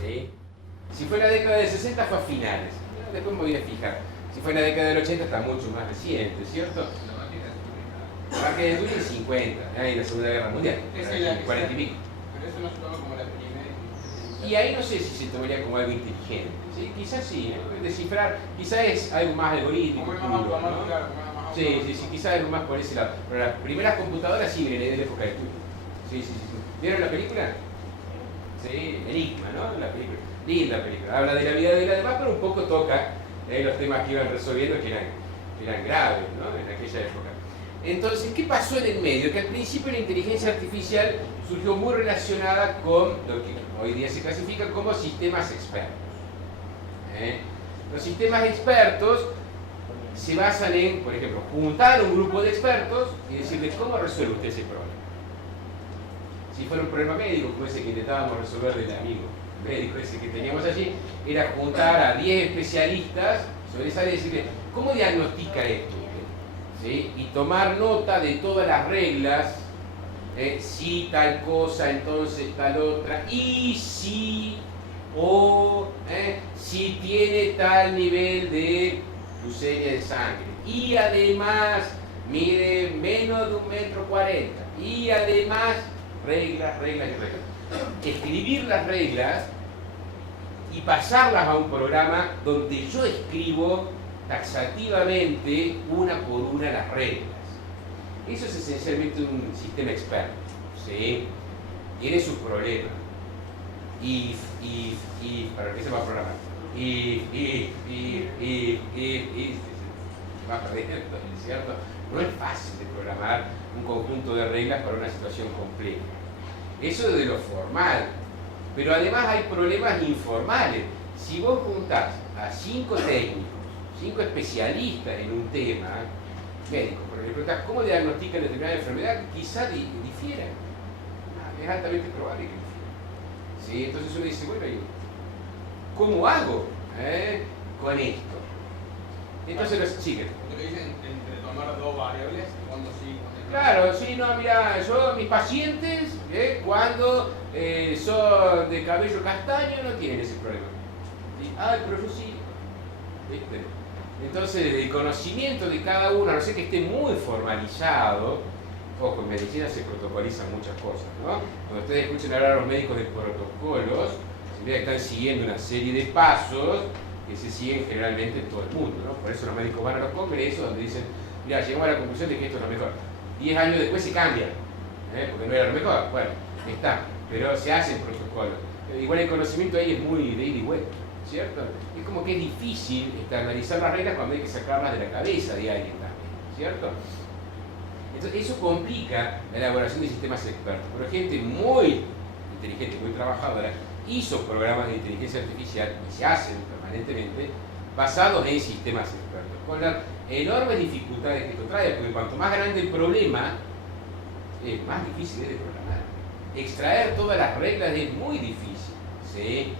¿sí? Si fue en la década del 60 fue a finales, después me voy a fijar. Si fue en la década del 80 está mucho más reciente, ¿cierto? La máquina de Turing es 50, en la Segunda Guerra Mundial, Esa es la que 40 y pico. Pero eso no se toma como la primera. Y ahí no sé si se tomaría como algo inteligente. ¿Sí? Quizás sí, ¿no? Descifrar, quizás es algo más algorítmico. Como es más puro, ¿no? automático, claro, como es más Sí, automático. sí, sí, quizás algo más por ese lado. Pero las primeras computadoras sí vienen de la época de Turing. Sí, sí, sí. ¿Vieron la película? Sí, Enigma, ¿no? La película. Linda película. Habla de la vida de la demás, pero un poco toca los temas que iban resolviendo que eran graves, ¿no? En aquella época. Entonces, ¿qué pasó en el medio? Que al principio la inteligencia artificial surgió muy relacionada con lo que hoy día se clasifica como sistemas expertos. Los sistemas expertos se basan en, por ejemplo, juntar un grupo de expertos y decirles cómo resuelve usted ese problema. Si fuera un problema médico, como ese que intentábamos resolver del amigo médico ese que teníamos allí, era juntar a 10 especialistas sobre esa área y decirle, ¿cómo diagnostica esto? ¿Sí? Y tomar nota de todas las reglas, si tal cosa, entonces tal otra, y si, o si tiene tal nivel de glucemia de sangre, y además mide menos de 1,40 m, y además reglas y reglas. Escribir las reglas y pasarlas a un programa donde yo escribo taxativamente una por una las reglas. Eso es esencialmente un sistema experto, ¿sí? Tiene sus problemas. ¿Para qué se va a programar? Se va perdiendo, ¿cierto? No es fácil de programar un conjunto de reglas para una situación compleja. Eso de lo formal. Pero además hay problemas informales. Si vos juntás a 5 técnicos, 5 especialistas en un tema, médicos, por ejemplo, ¿cómo diagnostican determinada enfermedad? Quizá difieran. Es altamente probable que difieran. ¿Sí? Entonces uno dice, bueno, ¿cómo hago con esto? Entonces los siguen. Porque dicen entre tomar dos variables, cuando sí, cuando no. Claro, sí, no, mira, yo, mis pacientes, cuando son de cabello castaño, no tienen ese problema. ¿Sí? Ah, pero yo sí. ¿Viste? Entonces, el conocimiento de cada uno, a no ser que esté muy formalizado, ojo, en medicina se protocolizan muchas cosas, ¿no? Cuando ustedes escuchen hablar a los médicos de protocolos, significa que están siguiendo una serie de pasos que se siguen generalmente en todo el mundo, ¿no? Por eso los médicos van a los congresos donde dicen, mira, llegamos a la conclusión de que esto es lo mejor. 10 años después se cambia, porque no era lo mejor, bueno, está, pero se hacen protocolos. Igual el conocimiento ahí es muy de ida y vuelta, ¿cierto? Es como que es difícil analizar las reglas cuando hay que sacarlas de la cabeza de alguien también, ¿cierto? Entonces eso complica la elaboración de sistemas expertos, pero gente muy inteligente, muy trabajadora, hizo programas de inteligencia artificial, y se hacen permanentemente, basados en sistemas expertos, con las enormes dificultades que esto trae, porque cuanto más grande el problema, más difícil es de programar. Extraer todas las reglas es muy difícil, ¿sí?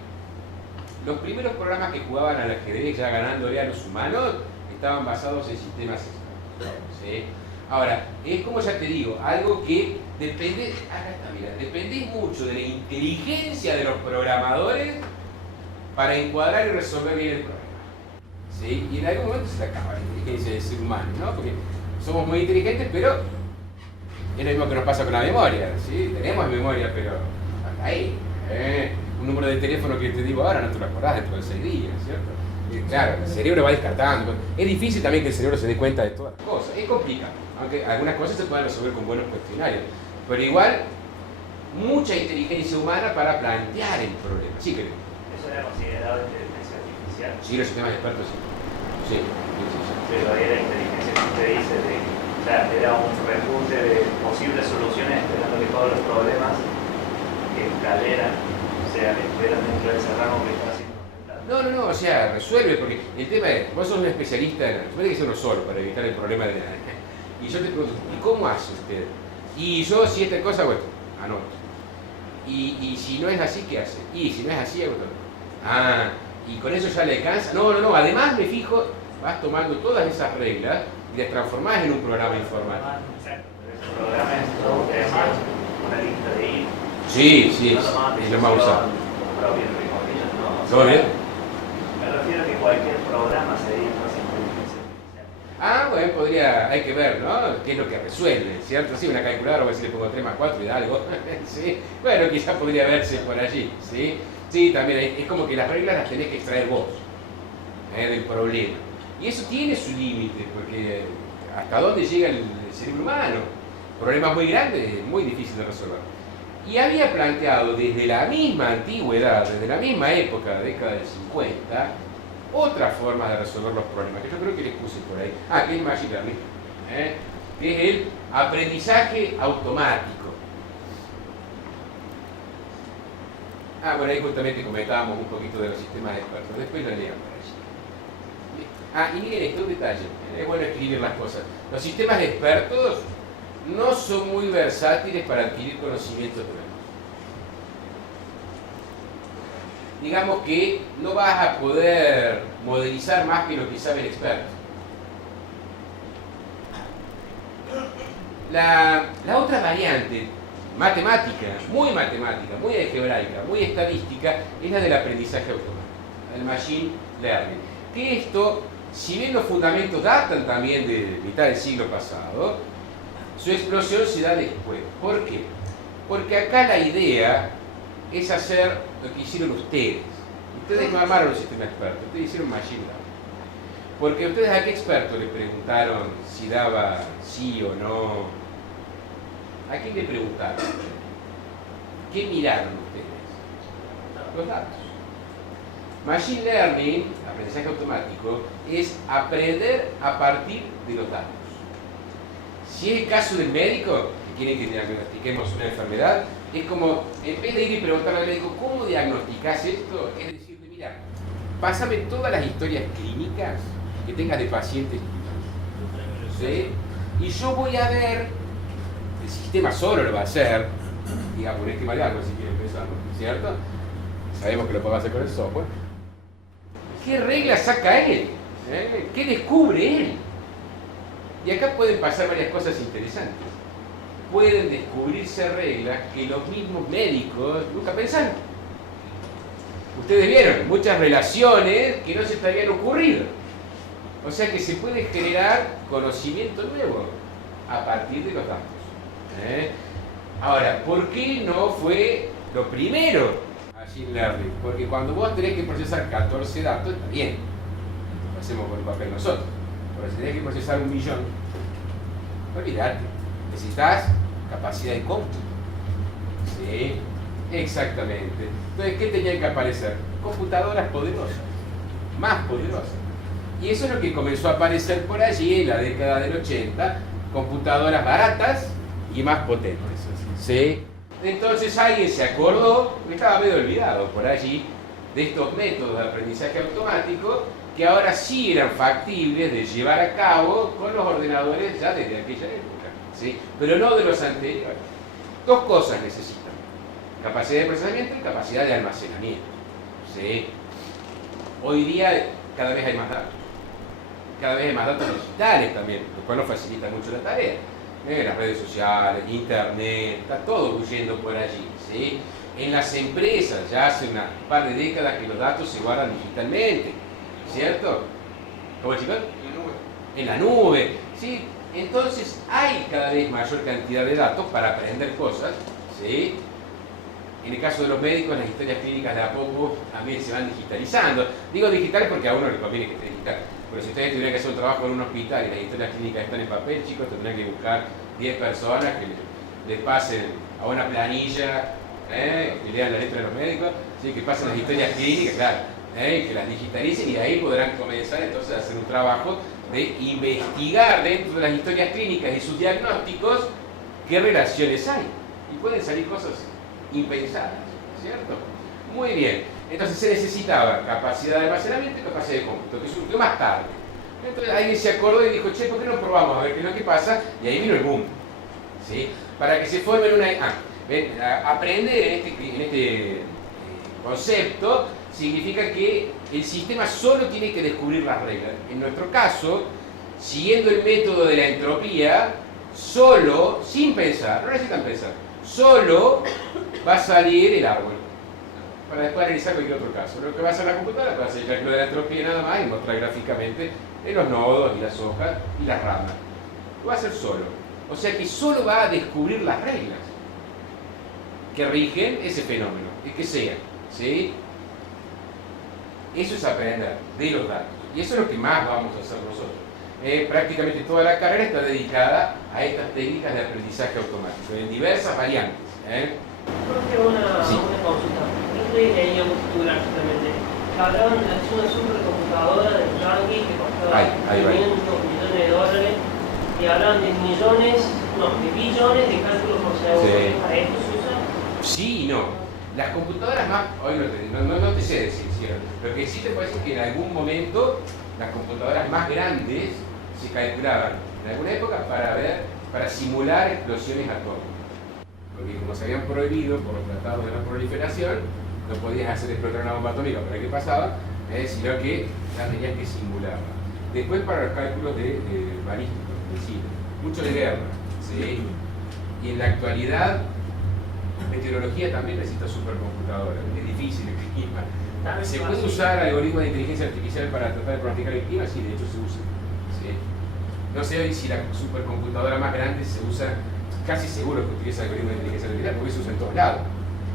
Los primeros programas que jugaban al ajedrez ya ganándole a los humanos estaban basados en sistemas expertos, ¿sí? Ahora, es como ya te digo, algo que depende, acá está, mira, depende mucho de la inteligencia de los programadores para encuadrar y resolver bien el problema. ¿Sí? Y en algún momento se te acaba la inteligencia del ser humano, ¿no? Porque somos muy inteligentes, pero es lo mismo que nos pasa con la memoria, ¿sí? Tenemos memoria, pero hasta ahí. Un número de teléfono que te digo ahora no te lo acordás dentro de 6 días, ¿cierto? Y claro, el cerebro va descartando. Es difícil también que el cerebro se dé cuenta de todas las cosas. Es complicado, aunque algunas cosas se pueden resolver con buenos cuestionarios. Pero igual, mucha inteligencia humana para plantear el problema. Sí, creo. ¿Eso era considerado inteligencia artificial? Sí, los sistemas expertos sí. Sí. Pero ahí la inteligencia que usted dice, o sea, era un repunte de posibles soluciones esperando que todos los problemas que escaleran sean esperan dentro de ese rango que está haciendo contemplado. No, o sea, resuelve, porque el tema es, vos sos un especialista, suele que ser uno solo para evitar el problema de la... Y yo te pregunto, ¿y cómo hace usted? Y yo, si esta cosa, bueno, anoto. Y si no es así, ¿qué hace? Y si no es así, hago todo. Ah, y con eso ya le alcanza. No, además me fijo, vas tomando todas esas reglas y las transformás en un programa informal. Exacto, pero ese programa es todo que hacer una lista de ir. Sí, es lo más usado. Propio, entre comillas, ¿no? ¿Todo bien? Me refiero a que cualquier programa se dedica a hay que ver, ¿no? ¿Qué es lo que resuelve? ¿Cierto? Sí, una calculadora, voy a decir, le pongo 3 más 4 y da algo. ¿Sí? Bueno, quizás podría verse por allí. ¿Sí? Sí, también es como que las reglas las tenés que extraer vos del problema. Y eso tiene su límite, porque hasta dónde llega el cerebro humano. Problemas muy grandes, muy difícil de resolver. Y había planteado desde la misma antigüedad, desde la misma época, década del 50, otras formas de resolver los problemas, que yo creo que les puse por ahí. Que es Machine Learning, que es el aprendizaje automático. Bueno, ahí justamente comentábamos un poquito de los sistemas expertos, después lo leo por allí. Y miren esto, un detalle, es bueno escribir las cosas. Los sistemas expertos no son muy versátiles para adquirir conocimientos nuevos. Digamos que no vas a poder modelizar más que lo que sabe el experto. La otra variante, matemática, muy algebraica, muy estadística, es la del aprendizaje automático, el machine learning. Que esto, si bien los fundamentos datan también de mitad del siglo pasado, su explosión se da después. ¿Por qué? Porque acá la idea es hacer lo que hicieron ustedes. Ustedes no armaron un sistema experto, ustedes hicieron machine learning. Porque ustedes a qué experto le preguntaron si daba sí o no. ¿A quién le preguntaron? ¿Qué miraron ustedes? Los datos. Machine learning, aprendizaje automático, es aprender a partir de los datos. Si es el caso del médico, que quiere que diagnostiquemos una enfermedad, es como, en vez de ir y preguntarle al médico, ¿cómo diagnosticás esto? Es decirle, mira, pásame todas las historias clínicas que tengas de pacientes tuyos, ¿sí? Y yo voy a ver, el sistema solo lo va a hacer, digamos, un esquema de algo si quiere empezar, ¿cierto? Sabemos que lo podemos hacer con el software. ¿Qué reglas saca él? ¿Qué descubre él? Y acá pueden pasar varias cosas interesantes. Pueden descubrirse reglas que los mismos médicos nunca pensaron. Ustedes vieron muchas relaciones que no se te habían ocurrido. O sea que se puede generar conocimiento nuevo a partir de los datos. Ahora, ¿por qué no fue lo primero Machine Learning? Porque cuando vos tenés que procesar 14 datos, está bien. Lo hacemos con el papel nosotros. Pero si tenés que procesar 1 millón, olvidate. Necesitas capacidad de cómputo. Sí, exactamente. Entonces, ¿qué tenían que aparecer? Computadoras poderosas, más poderosas. Y eso es lo que comenzó a aparecer por allí en la década del 80, computadoras baratas y más potentes. ¿Sí? Entonces alguien se acordó, estaba medio olvidado por allí, de estos métodos de aprendizaje automático que ahora sí eran factibles de llevar a cabo con los ordenadores ya desde aquella época, ¿sí? Pero no de los anteriores. Dos cosas necesitan: capacidad de procesamiento y capacidad de almacenamiento, ¿sí? Hoy día cada vez hay más datos. Cada vez hay más datos digitales también, lo cual nos facilita mucho la tarea. Las redes sociales, internet, está todo huyendo por allí, ¿sí? En las empresas ya hace un par de décadas que los datos se guardan digitalmente, ¿cierto? ¿Cómo, chicos? En la nube, ¿sí? Entonces hay cada vez mayor cantidad de datos para aprender cosas, ¿sí? En el caso de los médicos, las historias clínicas de a poco también se van digitalizando. Digo digitales porque a uno le conviene que esté digital. Pero si ustedes tuvieran que hacer un trabajo en un hospital y las historias clínicas están en papel, chicos, tendrán que buscar 10 personas que les pasen a una planilla, que lean la letra de los médicos, ¿sí? Que pasen las historias clínicas, claro, que las digitalicen y ahí podrán comenzar entonces a hacer un trabajo de investigar dentro de las historias clínicas y sus diagnósticos qué relaciones hay. Y pueden salir cosas impensadas, ¿cierto? Muy bien. Entonces se necesitaba capacidad de almacenamiento y capacidad de cómputo, que surgió más tarde. Entonces alguien se acordó y dijo, che, ¿por qué no probamos a ver qué es lo que pasa? Y ahí vino el boom, ¿sí? Para que se formen una... aprender en este concepto significa que el sistema solo tiene que descubrir las reglas. En nuestro caso, siguiendo el método de la entropía, solo, sin pensar, no necesitan pensar, solo va a salir el árbol. Para después analizar cualquier otro caso. Lo que va a hacer la computadora va a hacer el cálculo de la entropía nada más y mostrar gráficamente los nodos y las hojas y las ramas. lo va a hacer solo. O sea que solo va a descubrir las reglas que rigen ese fenómeno, el que sea, ¿sí? Eso es aprender de los datos. Y eso es lo que más vamos a hacer nosotros. Prácticamente toda la carrera está dedicada a estas técnicas de aprendizaje automático, en diversas variantes. Jorge, una consulta. Yo leí un titular justamente. Hablaban de una supercomputadora de Rangi que costaba 500 millones de dólares y hablaban de billones de cálculos por segundo. Sí. ¿Para esto se usa? Sí y no. Las computadoras más, hoy no te sé decir, ¿cierto? Lo que sí te puedo decir que en algún momento las computadoras más grandes se calculaban en alguna época para simular explosiones atómicas. Porque como se habían prohibido por los tratados de no proliferación, no podías hacer explotar una bomba atómica para que pasaba, sino que la tenías que simular. Después para los cálculos de balísticos, missiles, mucho de guerra, ¿sí? Y en la actualidad, meteorología también necesita supercomputadoras, es difícil el clima. ¿Se puede usar algoritmos de inteligencia artificial para tratar de pronosticar el clima? Sí, de hecho se usa. ¿Sí? No sé si la supercomputadora más grande se usa, casi seguro que utiliza algoritmos de inteligencia artificial porque se usa en todos lados.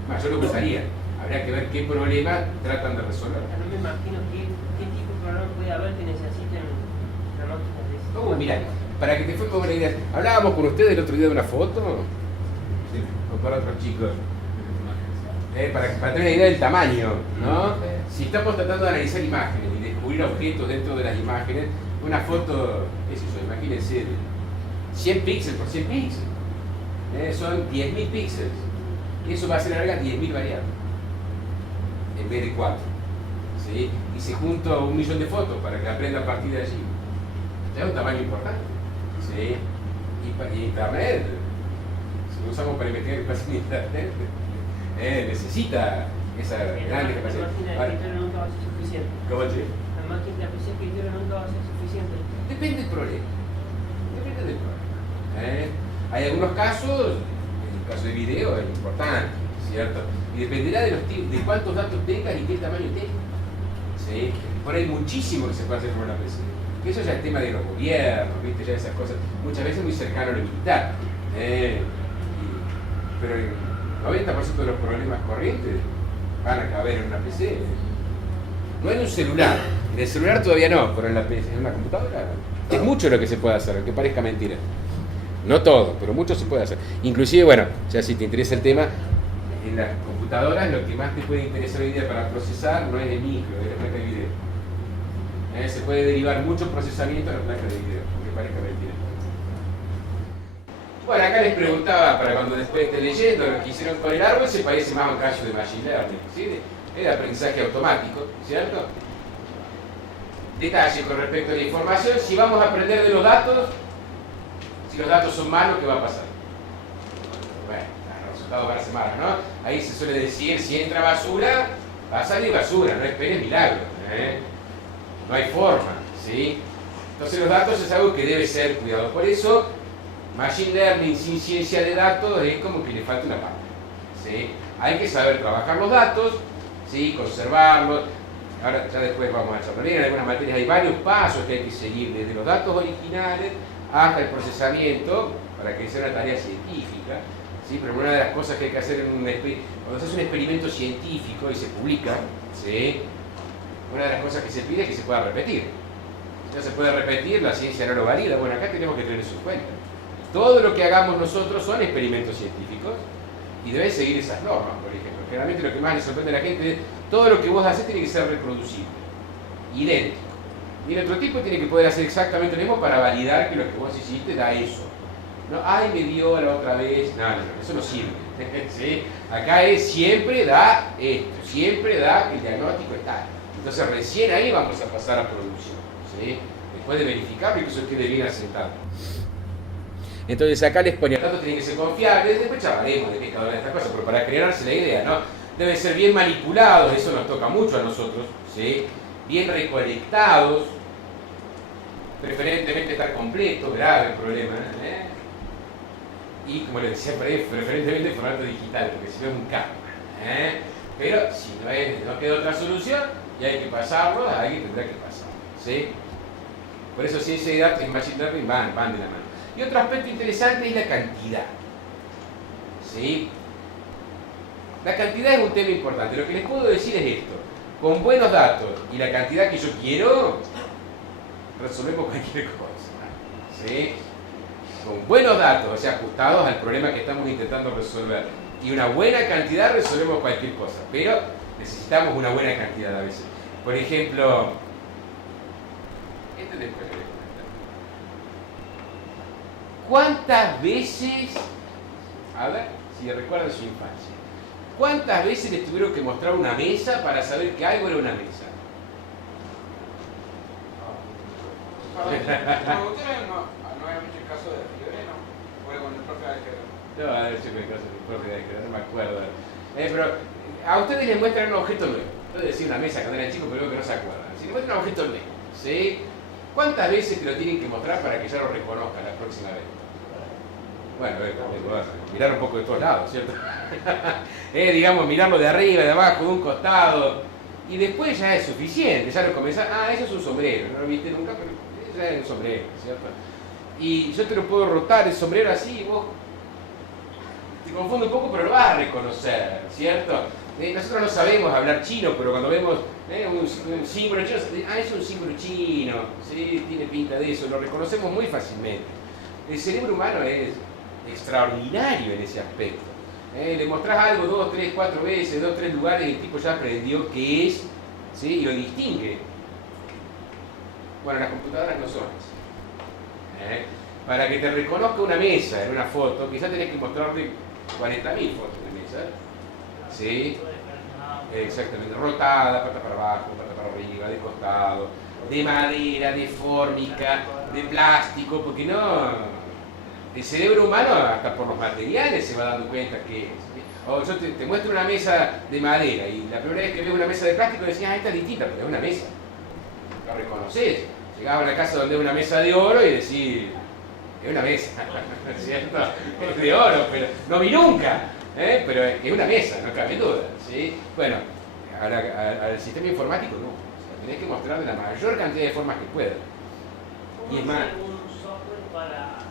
Más, yo lo usaría. Habría que ver qué problema tratan de resolver. No me imagino qué tipo de problema puede haber que necesiten pronósticos de eso. Mirá, para que te forme una idea, hablábamos con ustedes el otro día de una foto, sí, o para otros chicos, para tener una idea del tamaño, ¿no? Si estamos tratando de analizar imágenes y descubrir objetos dentro de las imágenes, una foto, qué sé yo, imagínense, 100 píxeles por 100 píxeles, son 10.000 píxeles, y eso va a hacer larga 10.000 variables, en vez de 4, ¿sí? Y se junta 1 millón de fotos para que aprenda a partir de allí. Ya es un tamaño importante, ¿sí? Y Internet, si lo usamos para investigar qué pasa en Internet, necesita esa gran capacidad. La máquina de escritorio nunca va a ser suficiente. ¿Cómo te? La máquina de escritorio nunca va a ser suficiente. Depende del problema. Depende del problema. Hay algunos casos, en el caso de video es importante, ¿cierto? Y dependerá de cuántos datos tengas y qué tamaño tengas. ¿Sí? Por ahí hay muchísimo que se puede hacer con una PC. Que eso ya es tema de los gobiernos, ¿viste? Ya esas cosas, muchas veces muy cercano a lo militar. Pero el 90% de los problemas corrientes van a caber en una PC. No en un celular. En el celular todavía no, pero en la PC, en una computadora, es mucho lo que se puede hacer, aunque parezca mentira. No todo, pero mucho se puede hacer. Inclusive, bueno, ya si te interesa el tema, en las computadoras lo que más te puede interesar hoy día para procesar no es el micro, es la placa de video. Se puede derivar mucho procesamiento en la placa de video, aunque parezca mentira. Bueno, acá les preguntaba, para cuando después esté leyendo, lo que hicieron con el árbol se parece más a un caso de machine learning, ¿sí? De aprendizaje automático, ¿cierto? Detalle con respecto a la información, si vamos a aprender de los datos, si los datos son malos, ¿qué va a pasar? Bueno, el resultado van a ser malos, ¿no? Ahí se suele decir, si entra basura, va a salir basura, no esperes milagros, no hay forma, ¿sí? Entonces los datos es algo que debe ser cuidado. Por eso, Machine Learning sin ciencia de datos es como que le falta una parte, ¿sí? Hay que saber trabajar los datos, ¿sí? Conservarlos. Ahora ya después vamos a charlar. En algunas materias hay varios pasos que hay que seguir, desde los datos originales hasta el procesamiento, para que sea una tarea científica, ¿sí? Pero una de las cosas que hay que hacer cuando se hace un experimento científico y se publica, ¿sí? Una de las cosas que se pide es que se pueda repetir. Si no se puede repetir, la ciencia no lo valida. Bueno, acá tenemos que tener eso en cuenta. Todo lo que hagamos nosotros son experimentos científicos y deben seguir esas normas, por ejemplo. Generalmente lo que más le sorprende a la gente es todo lo que vos haces tiene que ser reproducible, idéntico. Y el otro tipo tiene que poder hacer exactamente lo mismo para validar que lo que vos hiciste da eso. No, ay, me dio la otra vez. No, eso no sirve. ¿Sí? Acá es siempre da esto, siempre da que el diagnóstico está. Entonces recién ahí vamos a pasar a producción, ¿sí? Después de verificar que eso quede bien asentado. Entonces acá les ponía, los datos tienen que ser confiables, después charlaremos de qué cada una de estas cosas, pero para crearse la idea, ¿no? Deben ser bien manipulados, eso nos toca mucho a nosotros, ¿sí? Bien recolectados, preferentemente estar completos, grave el problema, y como les decía por ahí, preferentemente en formato digital, porque si no es un karma, pero si no queda otra solución y hay que pasarlo, alguien tendrá que pasarlo, ¿sí? Por eso ciencia y datos y machine learning van de la mano. Y otro aspecto interesante es la cantidad. ¿Sí? La cantidad es un tema importante. Lo que les puedo decir es esto. Con buenos datos y la cantidad que yo quiero, resolvemos cualquier cosa. ¿Sí? Con buenos datos, o sea, ajustados al problema que estamos intentando resolver, y una buena cantidad, resolvemos cualquier cosa. Pero necesitamos una buena cantidad a veces. Por ejemplo, esto después lo voy a comentar. ¿Cuántas veces, a ver si recuerdan su infancia, cuántas veces les tuvieron que mostrar una mesa para saber que algo era una mesa? Pero ustedes no habían hecho el caso de Fiebre, ¿no? Fue con el profe de álgebra. No, a ver si me caso del profe de álgebra, no me acuerdo. Pero a ustedes les muestran un objeto nuevo. Yo decía una mesa cuando eran chicos, pero veo que no se acuerdan. Si les muestran un objeto nuevo, ¿sí? ¿Cuántas veces te lo tienen que mostrar para que ya lo reconozcan la próxima vez? Bueno, mirar un poco de todos lados, ¿cierto? Digamos, mirarlo de arriba, de abajo, de un costado. Y después ya es suficiente, ya lo comenzás. Ah, eso es un sombrero, no lo viste nunca, pero ya es un sombrero, ¿cierto? Y yo te lo puedo rotar el sombrero así y vos te confunde un poco, pero lo vas a reconocer, ¿cierto? Nosotros no sabemos hablar chino, pero cuando vemos un símbolo chino, es un símbolo chino, ¿sí? Tiene pinta de eso, lo reconocemos muy fácilmente. El cerebro humano es extraordinario en ese aspecto. Le mostrás algo 2, 3, 4 veces, 2, 3 lugares y el tipo ya aprendió qué es, ¿sí? Y lo distingue. Bueno, las computadoras no son así. Para que te reconozca una mesa en una foto, quizás tenés que mostrarle 40.000 fotos de mesa. ¿Sí? Exactamente. Rotada, pata para abajo, pata para arriba, de costado, de madera, de fórmica, de plástico, porque no... El cerebro humano, hasta por los materiales, se va dando cuenta que es. O yo te muestro una mesa de madera y la primera vez que ves una mesa de plástico decías, esta es distinta, pero es una mesa. La reconoces. Llegás a una casa donde hay una mesa de oro y decís, es una mesa, ¿cierto? Es de oro, pero no vi nunca, pero es una mesa, no cabe duda, ¿sí? Bueno, al sistema informático no. O sea, tenés que mostrar de la mayor cantidad de formas que puedas. Y es más... un software para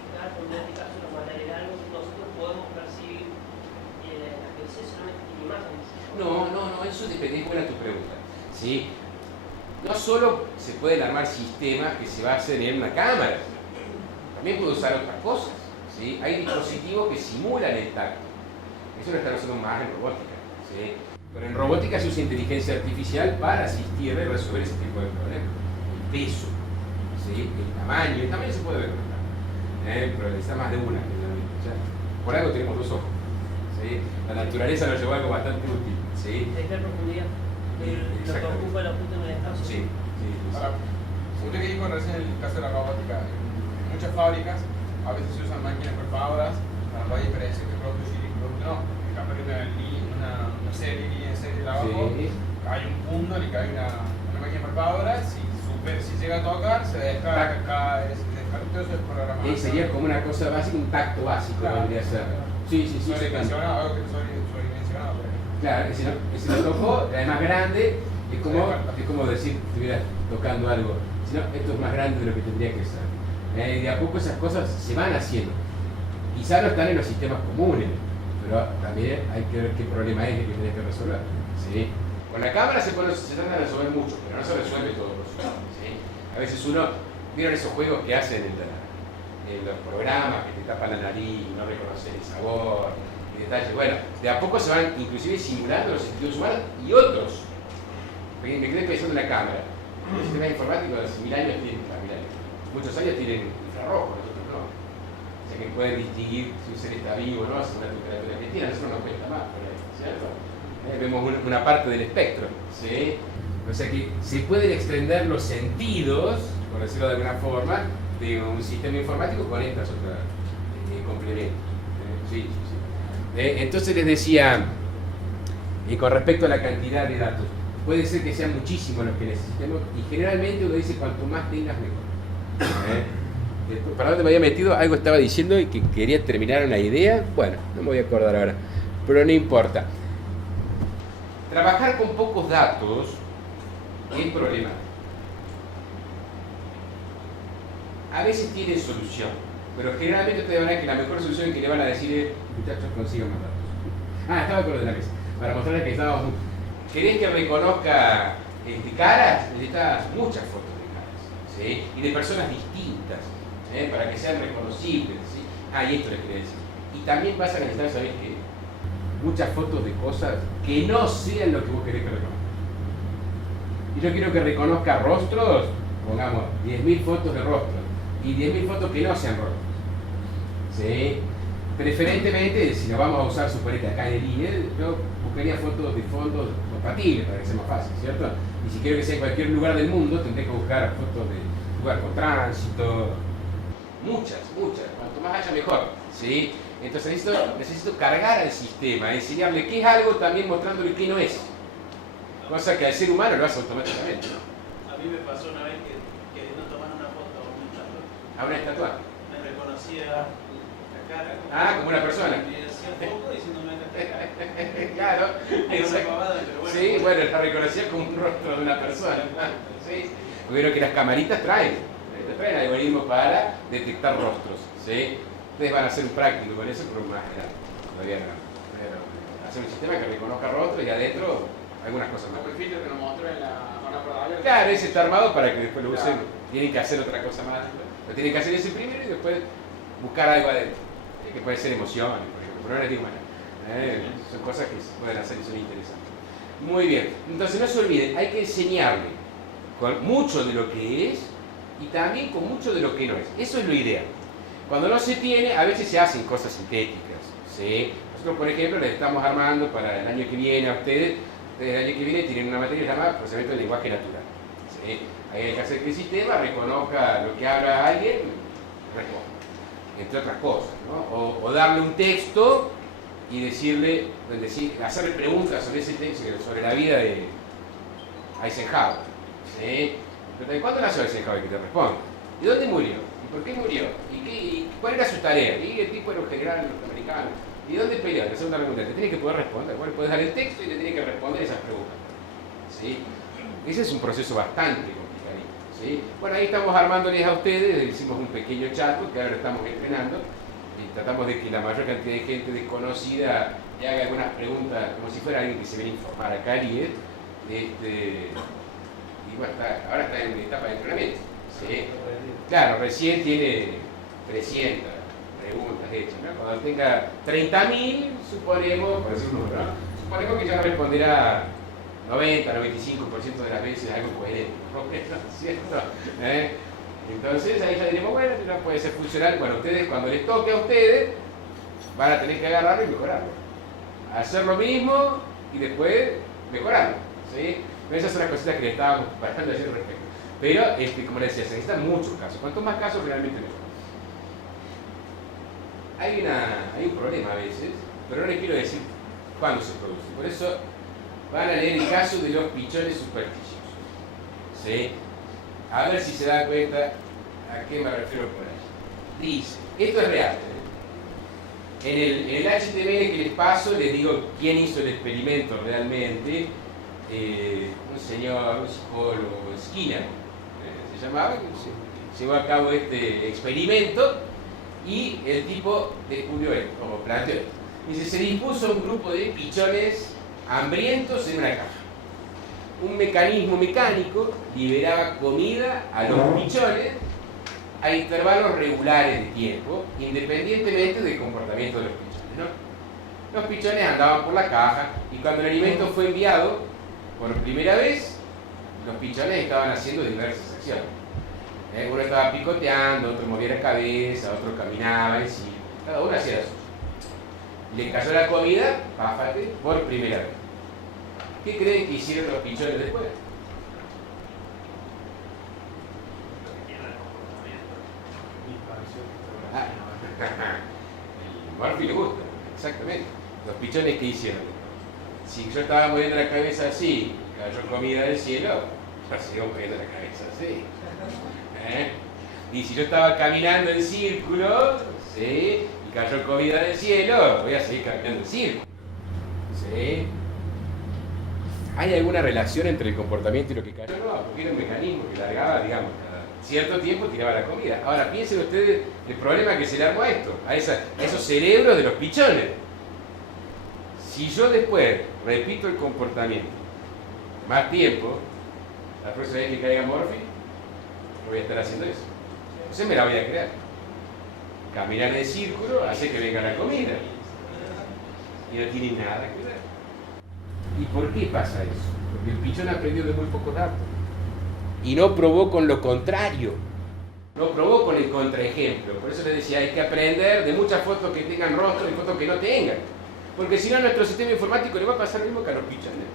identificar, como en este caso, los materiales, algo que nosotros podemos percibir las veces solamente en imágenes? No, eso depende, es buena tu pregunta, ¿sí? No solo se pueden armar sistemas que se basen en una cámara, también puedo usar otras cosas, ¿sí? Hay dispositivos que simulan el tacto. Eso lo están usando más en robótica, ¿sí? Pero en robótica se usa inteligencia artificial para asistir a resolver ese tipo de problemas. El peso, ¿sí? El tamaño se puede ver, pero necesita más de una. Por algo tenemos 2 ojos, ¿sí? La naturaleza nos llevó a algo bastante útil, ¿sí? ¿De qué profundidad? Lo que ocupa la punta en el espacio. Sí. Ahora, usted que dijo recién el caso de la robótica, en muchas fábricas a veces se usan máquinas perforadoras para poder diferenciar qué producto sí y qué producto no. En cambio, una serie de lavabo, hay un punto en el que hay una máquina perforadora, si llega a tocar, se descarga, todo eso es programado. Sería como una cosa básica, un tacto básico, claro. Podría ser. Sí. Sobredimensionado, algo que sobredimensionado. Claro, ese lo tocó, es más grande, es como decir que estuvieras tocando algo. Si no, esto es más grande de lo que tendría que ser. De a poco esas cosas se van haciendo. Quizá no están en los sistemas comunes, pero también hay que ver qué problema es el que tenés que resolver, ¿sí? Con la cámara se trata de resolver mucho, pero no se resuelve todo, ¿sí? A veces ¿vieron esos juegos que hacen en los programas que te tapan la nariz y no reconocen el sabor y detalles? Bueno, de a poco se van inclusive simulando los sentidos humanos y otros. Me quedé pensando en la cámara. Los sistemas informáticos de 1000 años tienen, muchos años tienen infrarrojo, nosotros no. O sea que pueden distinguir si un ser está vivo o no a una temperatura que tiene, eso no nos cuesta más, ¿cierto? Vemos una parte del espectro, ¿sí? O sea que se pueden extender los sentidos, por decirlo de alguna forma, de un sistema informático con estas otras complementos. Sí. Entonces les decía, con respecto a la cantidad de datos, puede ser que sean muchísimos los que necesitemos y generalmente uno dice cuanto más tengas mejor. ¿Para dónde me había metido? Algo estaba diciendo y que quería terminar una idea. Bueno, no me voy a acordar ahora, pero no importa. Trabajar con pocos datos es problemático. A veces tiene solución. pero generalmente ustedes van a ver que la mejor solución que le van a decir es, muchachos, consigan más datos. Ah, estaba con lo de la mesa. Para mostrarles que estábamos... ¿Querés que reconozca caras? Necesitas muchas fotos de caras, ¿sí? Y de personas distintas, para que sean reconocibles, ¿sí? Ah, y esto les quería decir. Y también vas a necesitar, ¿sabés qué? Muchas fotos de cosas que no sean lo que vos querés que reconozca. Y yo quiero que reconozca rostros, pongamos 10.000 fotos de rostros, y 10.000 fotos que no sean rostros, ¿sí? Preferentemente, si lo vamos a usar, suponete acá en el INE, yo buscaría fotos de fondos compatibles para que sea más fácil, ¿cierto? Y si quiero que sea en cualquier lugar del mundo, tendré que buscar fotos de lugar con tránsito, muchas, cuanto más haya mejor, ¿sí? Entonces necesito cargar al sistema, enseñarle qué es algo, también mostrándole qué no es, cosa que al ser humano lo hace automáticamente. A mí me pasó una vez que queriendo tomar una foto a una estatua. Me reconocía la cara. Como una persona. Me hacía foto diciéndome esta cara. Claro, Era una pavada, pero bueno. Sí, bueno, la reconocía como un rostro de una persona. Sí. Pero que las camaritas traen algoritmos para detectar rostros. ¿Sí? Ustedes van a hacer un práctico con eso, pero más grande. Todavía no. Pero hacer un sistema que reconozca rostros y adentro algunas cosas más. El filtro que nos mostró en la zona probable. Claro, ese está armado para que después lo usen. Tienen que hacer otra cosa más. Lo tienen que hacer ese primero y después buscar algo adentro. Que puede ser emociones, por ejemplo. Pero no les digo más. Son cosas que se pueden hacer y son interesantes. Muy bien. Entonces no se olviden, hay que enseñarle con mucho de lo que es y también con mucho de lo que no es. Eso es lo ideal. Cuando no se tiene, a veces se hacen cosas sintéticas, ¿sí? Nosotros, por ejemplo, les estamos armando para el año que viene a ustedes el año que viene tienen una materia llamada procesamiento del lenguaje natural, ¿sí? Ahí hay que hacer que el sistema reconozca lo que habla alguien, responda, entre otras cosas, ¿no? O darle un texto y hacerle preguntas sobre ese texto, sobre la vida de Eisenhower, ¿sí? Pero ¿cuándo nació Eisenhower? Que te responda. ¿Y dónde murió? ¿Y por qué murió? ¿Y cuál era su tarea? Y el tipo era un general norteamericano. ¿Y dónde peleó? La segunda pregunta. Te tiene que poder responder. Bueno, puedes dar el texto y te tiene que responder esas preguntas, ¿sí? Ese es un proceso bastante complicadito, ¿sí? Bueno, ahí estamos armándoles a ustedes, hicimos un pequeño chatbot que ahora lo estamos entrenando y tratamos de que la mayor cantidad de gente desconocida le haga algunas preguntas como si fuera alguien que se viene a informar acá al IED. Y bueno, ahora está en etapa de entrenamiento, ¿sí? Claro, recién tiene 300 preguntas hechas, ¿no? Cuando tenga 30.000, suponemos, por decir un número, ¿no? Suponemos que ya responderá 90-95% de las veces algo coherente, ¿no? ¿Cierto? Entonces ahí ya diremos, bueno, ya puede ser funcional. Bueno, ustedes cuando les toque a ustedes, van a tener que agarrarlo y mejorarlo. Hacer lo mismo y después mejorarlo, ¿sí? Esas son las cositas que le estábamos bastante haciendo respecto. Pero, como les decía, se necesitan muchos casos. Cuanto más casos, realmente mejor. Hay un problema a veces, pero no les quiero decir cuándo se produce. Por eso van a leer el caso de los pichones supersticiosos, ¿sí? A ver si se dan cuenta a qué me refiero por ahí. Dice, esto es real, ¿eh? En el HTML que les paso, les digo quién hizo el experimento realmente. Un señor, un psicólogo, Skinner, se llamaba, que llevó a cabo este experimento y el tipo descubrió esto, como planteó esto. Dice, se dispuso un grupo de pichones hambrientos en una caja. Un mecanismo mecánico liberaba comida a los pichones a intervalos regulares de tiempo, independientemente del comportamiento de los pichones, ¿no? Los pichones andaban por la caja y cuando el alimento fue enviado por primera vez, los pichones estaban haciendo diversas acciones. Uno estaba picoteando, otro movía la cabeza, otro caminaba en sí. Cada uno hacía eso. Le cayó la comida, páfate, por primera vez. ¿Qué creen que hicieron los pichones después? El Murphy le gusta, exactamente. Los pichones que hicieron. Si yo estaba moviendo la cabeza así, cayó comida del cielo, yo sigo moviendo la cabeza así. Y si yo estaba caminando en círculo, ¿sí? Y cayó comida del cielo, voy a seguir caminando en círculo. ¿Sí? ¿Hay alguna relación entre el comportamiento y lo que cayó? No, porque era un mecanismo que largaba, digamos, cierto tiempo tiraba la comida. Ahora piensen ustedes el problema que se le armó a esto, a esos cerebros de los pichones. Si yo después repito el comportamiento más tiempo, la próxima vez que caiga Morphy, voy a estar haciendo eso. Entonces me la voy a crear. Caminar en círculo hace que venga la comida. Y no tiene nada que ver. ¿Y por qué pasa eso? Porque el pichón aprendió de muy pocos datos. Y no probó con lo contrario. No probó con el contraejemplo. Por eso les decía, hay que aprender de muchas fotos que tengan rostro y fotos que no tengan. Porque si no, a nuestro sistema informático le va a pasar lo mismo que a los pichones.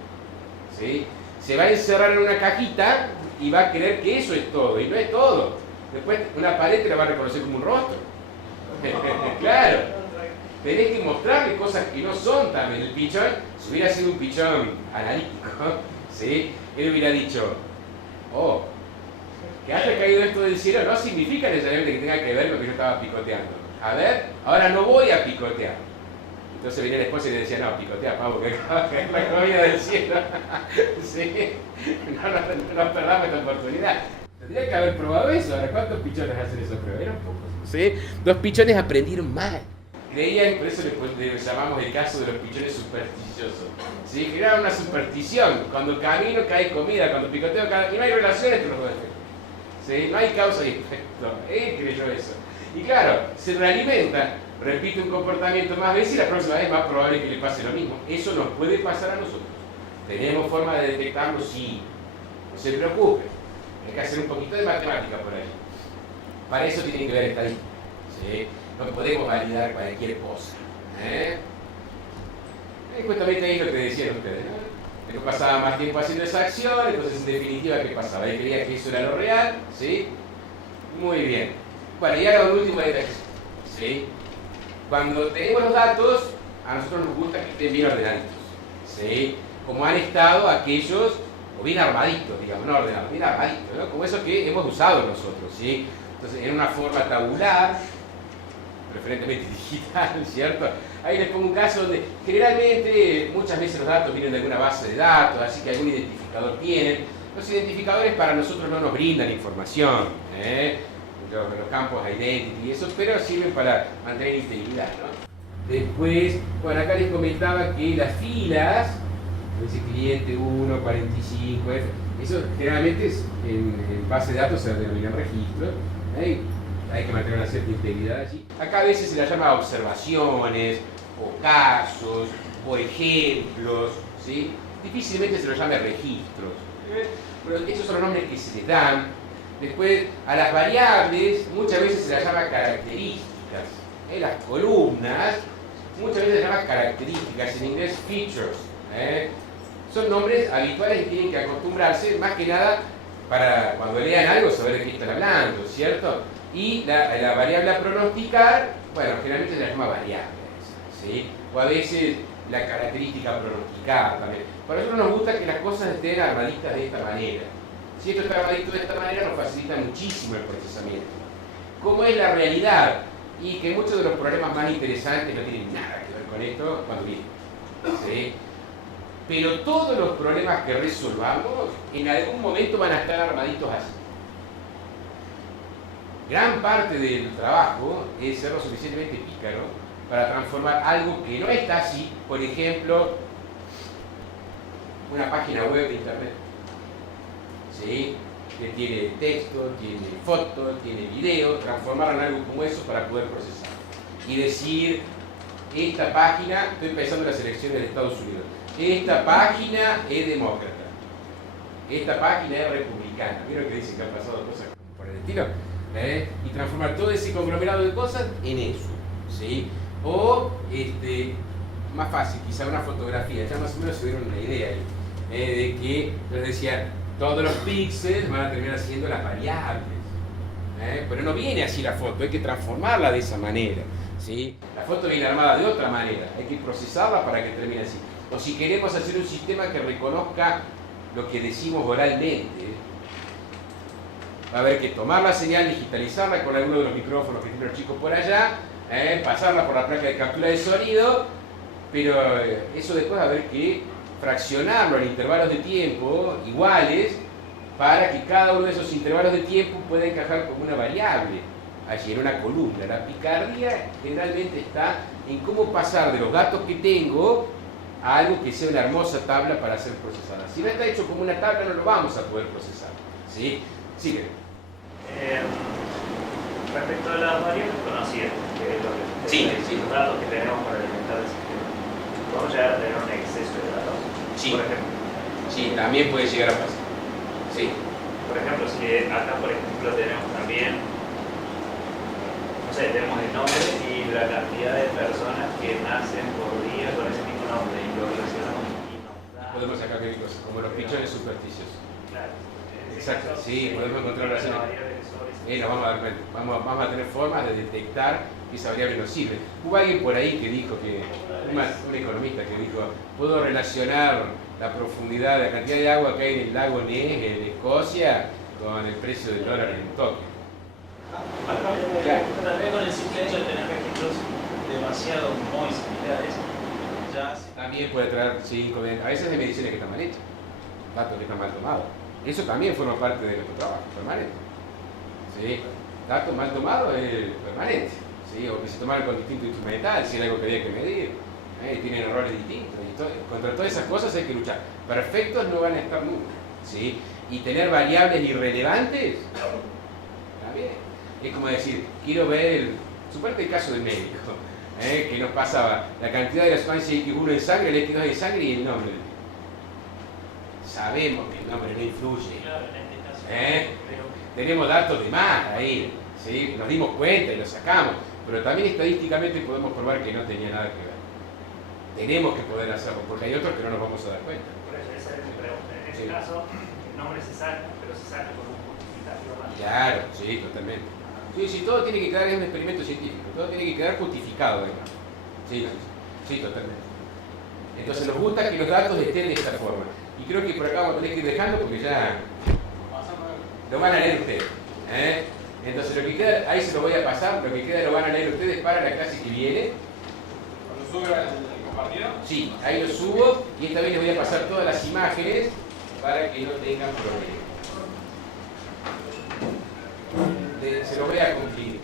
¿Sí? Se va a encerrar en una cajita y va a creer que eso es todo. Y no es todo. Después una pared te la va a reconocer como un rostro. Claro. Tenés que mostrarle cosas que no son también. El pichón, si hubiera sido un pichón analítico, ¿sí? Él hubiera dicho, oh, que haya caído esto del cielo no significa necesariamente que tenga que ver con lo que yo estaba picoteando. A ver, ahora no voy a picotear. Entonces venía la esposa y le decía, no, picotea, pavo, que acaba de caer la comida del cielo. ¿Sí? No perdamos esta oportunidad. Tendría que haber probado eso. Ahora, ¿cuántos pichones hacen esa prueba? Eran pocos. ¿Sí? Los pichones aprendieron mal. Creían, por eso le llamamos el caso de los pichones supersticiosos. ¿Sí? Que era una superstición. Cuando camino cae comida, cuando picoteo cae... Y no hay relación entre los dos efectos. ¿Sí? No hay causa y efecto. Él creyó eso. Y claro, se realimenta, repite un comportamiento más veces y la próxima vez es más probable que le pase lo mismo. Eso nos puede pasar a nosotros. ¿Tenemos forma de detectarlo? Sí. No se preocupe. Hay que hacer un poquito de matemática por ahí. Para eso tiene que ver estadística. ¿Sí? No podemos validar cualquier cosa. Justamente ahí lo que decían ustedes, ¿no? Él pasaba más tiempo haciendo esa acción, entonces en definitiva, ¿qué pasaba? Él creía que eso era lo real, ¿sí? Muy bien. Bueno, y ahora un último detalle, ¿sí? Cuando tenemos los datos, a nosotros nos gusta que estén bien ordenaditos, ¿sí? Como han estado aquellos, o bien armaditos, digamos, no ordenados, bien armaditos, ¿no? Como esos que hemos usado nosotros, ¿sí? Entonces, en una forma tabular, preferentemente digital, ¿cierto? Ahí les pongo un caso donde generalmente muchas veces los datos vienen de alguna base de datos, así que algún identificador tienen. Los identificadores para nosotros no nos brindan información, los campos identity y eso, pero sirven para mantener integridad, ¿no? Después, bueno, acá les comentaba que las filas, ese cliente 1, 45, eso generalmente es, en base de datos se denominan registros. Hay que mantener una cierta integridad allí. Acá a veces se las llama observaciones, o casos, o ejemplos, ¿sí? Difícilmente se los llama registros. Pero esos son los nombres que se les dan. Después, a las variables muchas veces se las llama características. Las columnas muchas veces se las llama características, en inglés features. Son nombres habituales y tienen que acostumbrarse, más que nada, para cuando lean algo saber de qué están hablando, ¿cierto? Y la variable a pronosticar, bueno, generalmente se la llama variable, ¿sí? O a veces la característica pronosticada también. Para nosotros nos gusta que las cosas estén armaditas de esta manera. Si esto está armadito de esta manera, nos facilita muchísimo el procesamiento. ¿Cómo es la realidad? Y que muchos de los problemas más interesantes no tienen nada que ver con esto cuando vienen, ¿sí? Pero todos los problemas que resolvamos en algún momento van a estar armaditos así. Gran parte del trabajo es ser lo suficientemente pícaro para transformar algo que no está así, por ejemplo, una página web de internet, ¿sí? Que tiene texto, tiene foto, tiene video, transformarlo en algo como eso para poder procesar. Y decir, esta página, estoy pensando en las elecciones de Estados Unidos, esta página es demócrata, esta página es republicana. ¿Vieron que dicen que han pasado cosas por el estilo? Y transformar todo ese conglomerado de cosas en eso, ¿sí? O, más fácil, quizá una fotografía, ya más o menos se dieron una idea ahí, de que, les decía, todos los píxeles van a terminar siendo las variables, pero no viene así la foto, hay que transformarla de esa manera, ¿sí? La foto viene armada de otra manera, hay que procesarla para que termine así. O si queremos hacer un sistema que reconozca lo que decimos oralmente, va a haber que tomar la señal, digitalizarla con alguno de los micrófonos que tienen los chicos por allá, pasarla por la placa de captura de sonido, pero eso después va a haber que fraccionarlo en intervalos de tiempo iguales para que cada uno de esos intervalos de tiempo pueda encajar como una variable allí en una columna. La picardía generalmente está en cómo pasar de los datos que tengo a algo que sea una hermosa tabla para ser procesada. Si no está hecho como una tabla, no lo vamos a poder procesar. ¿Sí? Sigue. Respecto a las variables conocidas, que es lo que, los datos que tenemos para alimentar el sistema, ¿podemos llegar a tener un exceso de datos? Sí. Por ejemplo. Sí, también puede llegar a pasar. Sí. Por ejemplo, si acá, por ejemplo, tenemos también, no sé, tenemos el nombre y la cantidad de personas que nacen por día con ese mismo nombre y lo relacionamos y nos da... Podemos sacar qué cosas, como los pichones supersticiosos. Claro. Exacto, sí, podemos encontrar relaciones. Nos vamos a dar cuenta. Vamos a tener formas de detectar que esa variable nos sirve. Hubo alguien por ahí que dijo que, un economista que dijo, puedo relacionar la profundidad, la cantidad de agua que hay en el lago Ness en Escocia con el precio del dólar en Tokio. También con el simple hecho de tener registros demasiado muy similares, ya también puede traer 5, a veces hay mediciones que están mal hechas, datos que están mal tomados. Eso también forma parte de nuestro trabajo permanente. ¿Sí? Datos mal tomados es permanente. ¿Sí? O que se tomaron con distinto instrumental, si era algo que había que medir. Tienen errores distintos. Y contra todas esas cosas hay que luchar. Perfectos no van a estar nunca. ¿Sí? Y tener variables irrelevantes, también. Es como decir, quiero ver, suponete el caso del médico, que nos pasaba la cantidad de la sustancia X1 en sangre, el X2 en sangre y el nombre. Sabemos que el nombre no influye. Tenemos datos de más ahí, ¿sí? Nos dimos cuenta y lo sacamos, pero también estadísticamente podemos probar que no tenía nada que ver. Tenemos que poder hacerlo, porque hay otros que no nos vamos a dar cuenta. Por eso esa es mi pregunta. En ese caso, el nombre se saca, pero se saca con un justificativo más. Claro, sí, totalmente. Sí, todo tiene que quedar, es un experimento científico, todo tiene que quedar justificado, además. Sí, totalmente. Entonces nos gusta que los datos estén de esta forma. Y creo que por acá vamos a tener que ir dejando porque ya lo van a leer ustedes. Entonces lo que queda, ahí se lo voy a pasar, lo que queda lo van a leer ustedes para la clase que viene. ¿Cuando sube el compartido? Sí, ahí lo subo y esta vez les voy a pasar todas las imágenes para que no tengan problemas. Se lo voy a cumplir.